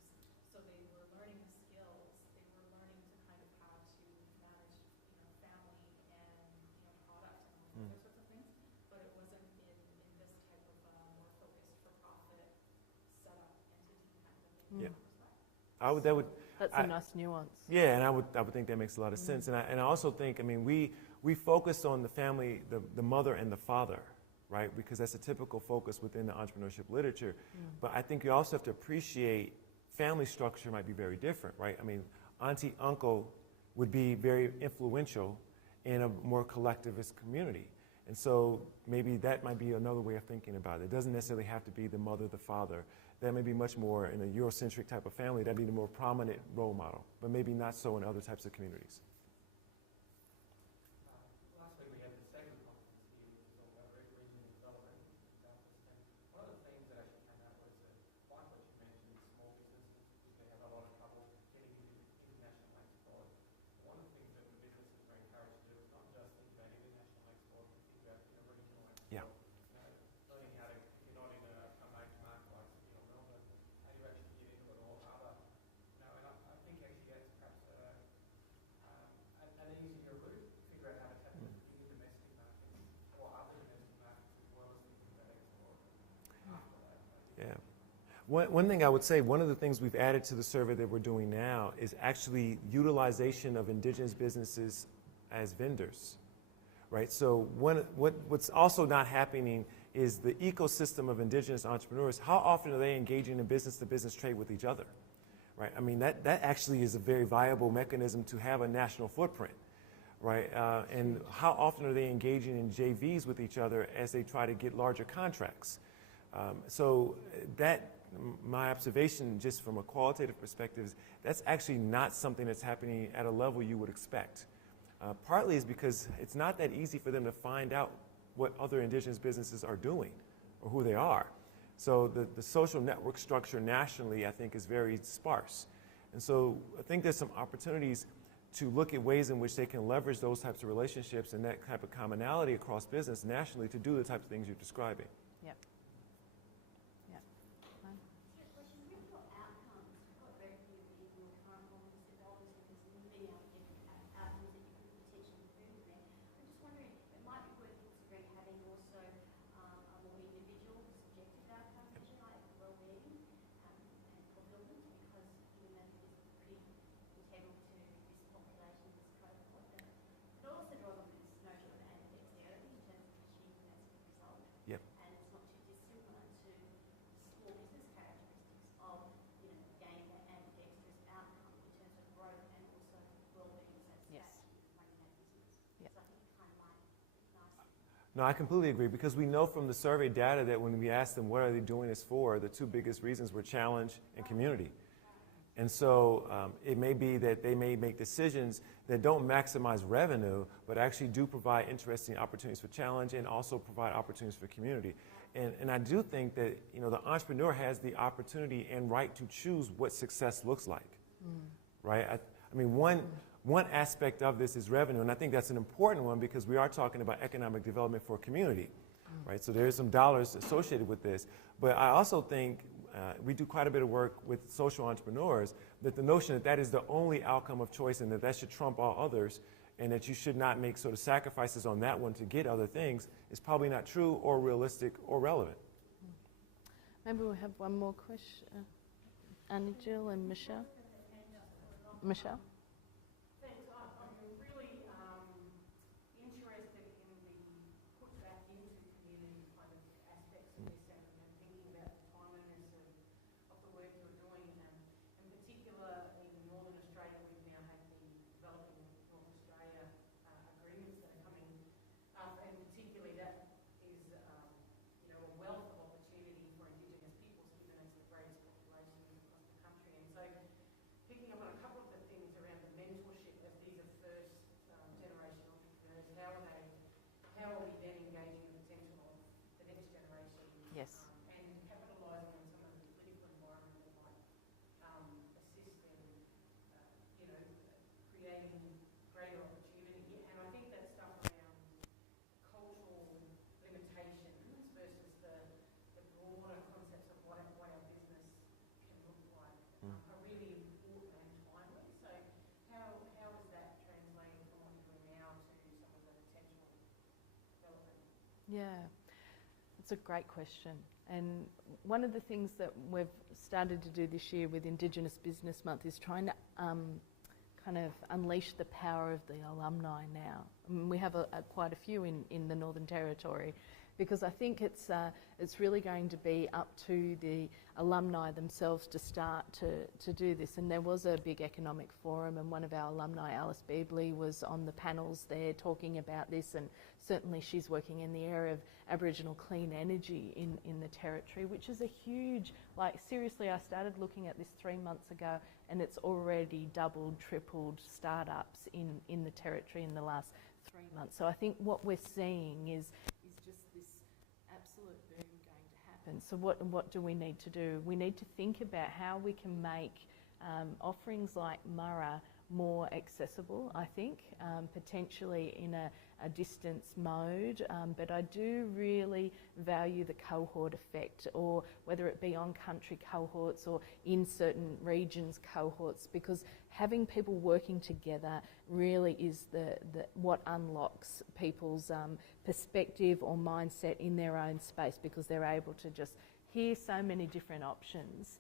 So they were learning the skills. They were learning to kind of how to manage, family and product and those sorts of things. But it wasn't in this type of more focused for-profit setup entity kind of thing. Yeah. That's a nice nuance. Yeah, and I would think that makes a lot of sense. And I also think, we focus on the family, the mother and the father, right? Because that's a typical focus within the entrepreneurship literature. But I think you also have to appreciate family structure might be very different, right? Auntie, uncle would be very influential in a more collectivist community. And so maybe that might be another way of thinking about it. It doesn't necessarily have to be the mother, the father. That may be much more in a Eurocentric type of family. That'd be the more prominent role model, but maybe not so in other types of communities. Last week we had the second conference here, which was all about regional development and justice. And one of the things that actually came out was that, like what you mentioned, small businesses, because they have a lot of trouble getting into international export. One of the things that the businesses were encouraged to do is not just think about international export, but think about regional export. Yeah. Learning how to, if you're not in a major market like Melbourne, how do you actually get into it, or other. And I think actually that's perhaps an easier route to figure out how to tap into the domestic markets or other domestic markets as well as thinking about export after that. Yeah. One thing I would say, one of the things we've added to the survey that we're doing now is actually utilization of Indigenous businesses as vendors, right? So what's also not happening is the ecosystem of Indigenous entrepreneurs. How often are they engaging in business-to-business trade with each other, right? That actually is a very viable mechanism to have a national footprint, right? And how often are they engaging in JVs with each other as they try to get larger contracts? So that, my observation just from a qualitative perspective, is that's actually not something that's happening at a level you would expect. Partly is because it's not that easy for them to find out what other Indigenous businesses are doing or who they are. So the social network structure nationally, I think, is very sparse. And so I think there's some opportunities to look at ways in which they can leverage those types of relationships and that type of commonality across business nationally to do the types of things you're describing. Yep. Yep. Fine. Question, with your outcomes, you've got very few people in current models developers who can many outcomes that you could potentially improve in there. I'm just wondering, it might be worth considering having also a more individual, subjective outcome measure like well-being. No, I completely agree, because we know from the survey data that when we asked them what are they doing this for, the two biggest reasons were challenge and community. And so it may be that they may make decisions that don't maximize revenue, but actually do provide interesting opportunities for challenge and also provide opportunities for community. And I do think that, you know, the entrepreneur has the opportunity and right to choose what success looks like, right? I mean, one aspect of this is revenue, and I think that's an important one because we are talking about economic development for a community, right? So there's some dollars associated with this. But I also think we do quite a bit of work with social entrepreneurs, that the notion that that is the only outcome of choice and that that should trump all others and that you should not make sort of sacrifices on that one to get other things is probably not true or realistic or relevant. Maybe we'll have one more question. Annie Jill and Michelle. Michelle? Thanks. I'm really interested in the put back into community kind of aspects of this and thinking about the timeliness of the work you're doing. In particular, in Northern Australia, we've now had the Developing North Australia agreements that are coming up, and particularly that is, you know, a wealth of opportunity for Indigenous peoples, given it's the greatest population across the country. And so, picking up on a couple of the things around the mentorship, as these are first generation entrepreneurs, how are we then engaging the potential of the next generation? Yes. And capitalising on some of the political environment that might assist in, you know, creating greater opportunity. And I think that stuff around cultural limitations versus the broader concepts of what our business can look like are really important and timely. So how is that translating from what you're doing now to some of the potential development? Yeah, it's a great question. And one of the things that we've started to do this year with Indigenous Business Month is trying to kind of unleash the power of the alumni now. I mean, we have quite a few in the Northern Territory, because I think it's really going to be up to the alumni themselves to start to do this. And there was a big economic forum, and one of our alumni, Alice Beebley, was on the panels there talking about this, and certainly she's working in the area of Aboriginal clean energy in the Territory, which is a huge, like seriously, I started looking at this 3 months ago, and it's already doubled, tripled startups in the Territory in the last 3 months. So I think what we're seeing is just this absolute boom going to happen. So what do we need to do? We need to think about how we can make offerings like Murra more accessible, I think, potentially in a distance mode, but I do really value the cohort effect, or whether it be on country cohorts or in certain regions cohorts, because having people working together really is what unlocks people's perspective or mindset in their own space, because they're able to just hear so many different options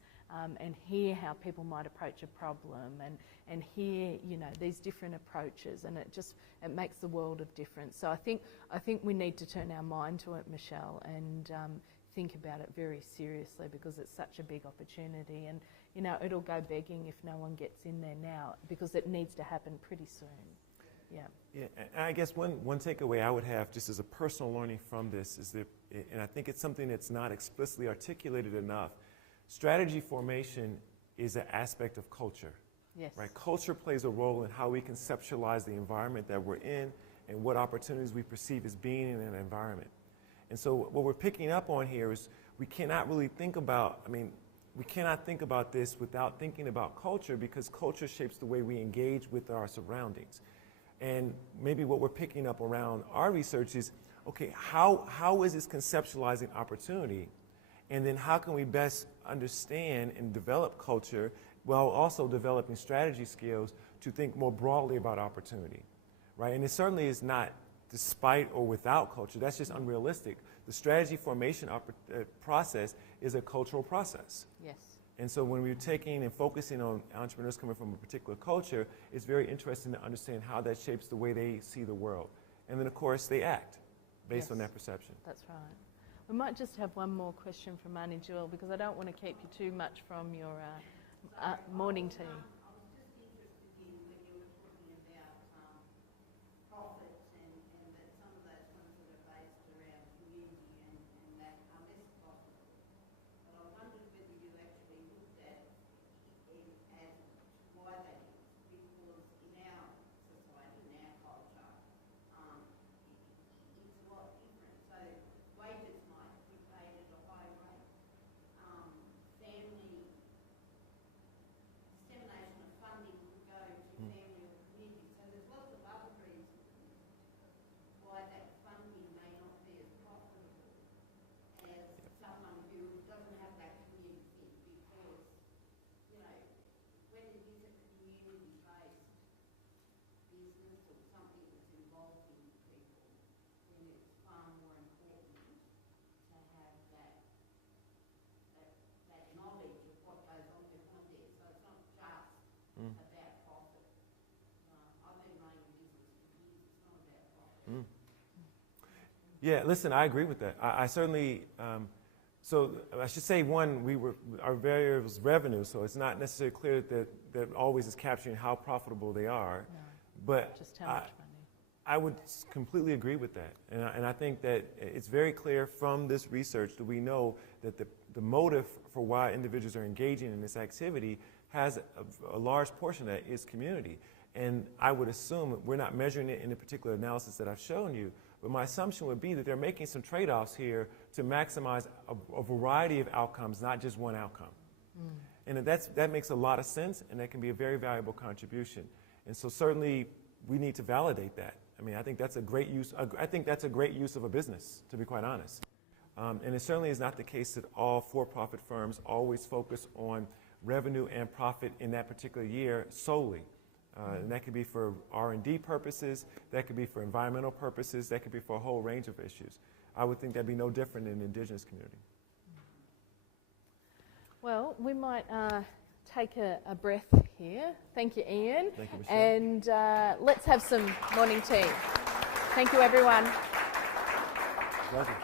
and hear how people might approach a problem and hear, you know, these different approaches, and it makes the world of difference. So I think we need to turn our mind to it, Michelle, and think about it very seriously, because it's such a big opportunity, and you know, it'll go begging if no one gets in there now, because it needs to happen pretty soon. Yeah. Yeah, and I guess one takeaway I would have, just as a personal learning from this, is that, and I think it's something that's not explicitly articulated enough, strategy formation is an aspect of culture. Yes. Right? Culture plays a role in how we conceptualize the environment that we're in and what opportunities we perceive as being in an environment. And so what we're picking up on here is we cannot really think about, we cannot think about this without thinking about culture, because culture shapes the way we engage with our surroundings. And maybe what we're picking up around our research is, okay, how is this conceptualizing opportunity? And then how can we best understand and develop culture while also developing strategy skills to think more broadly about opportunity, right? And it certainly is not despite or without culture. That's just unrealistic. The strategy formation process is a cultural process. Yes. And so when we're taking and focusing on entrepreneurs coming from a particular culture, it's very interesting to understand how that shapes the way they see the world. And then, of course, they act based on that perception. That's right. We might just have one more question from Annie Jewel, because I don't want to keep you too much from your morning tea. I was just interested in when you were talking about profits and that some of those ones that are based Yeah, listen, I agree with that. I certainly, so I should say, one, our variable was revenue, so it's not necessarily clear that always is capturing how profitable they are. No, but just how much money. I would completely agree with that. And I think that it's very clear from this research that we know that the motive for why individuals are engaging in this activity has a large portion of that is community. And I would assume, we're not measuring it in the particular analysis that I've shown you, but my assumption would be that they're making some trade-offs here to maximize a variety of outcomes, not just one outcome. And that makes a lot of sense, and that can be a very valuable contribution. And so certainly we need to validate that. I mean, I think that's a great use. I think that's a great use of a business, to be quite honest. And it certainly is not the case that all for-profit firms always focus on revenue and profit in that particular year solely. And that could be for R&D purposes, that could be for environmental purposes, that could be for a whole range of issues. I would think that'd be no different in the Indigenous community. Well, we might take a breath here. Thank you, Ian. Thank you, Michelle. And let's have some morning tea. Thank you, everyone. Pleasure.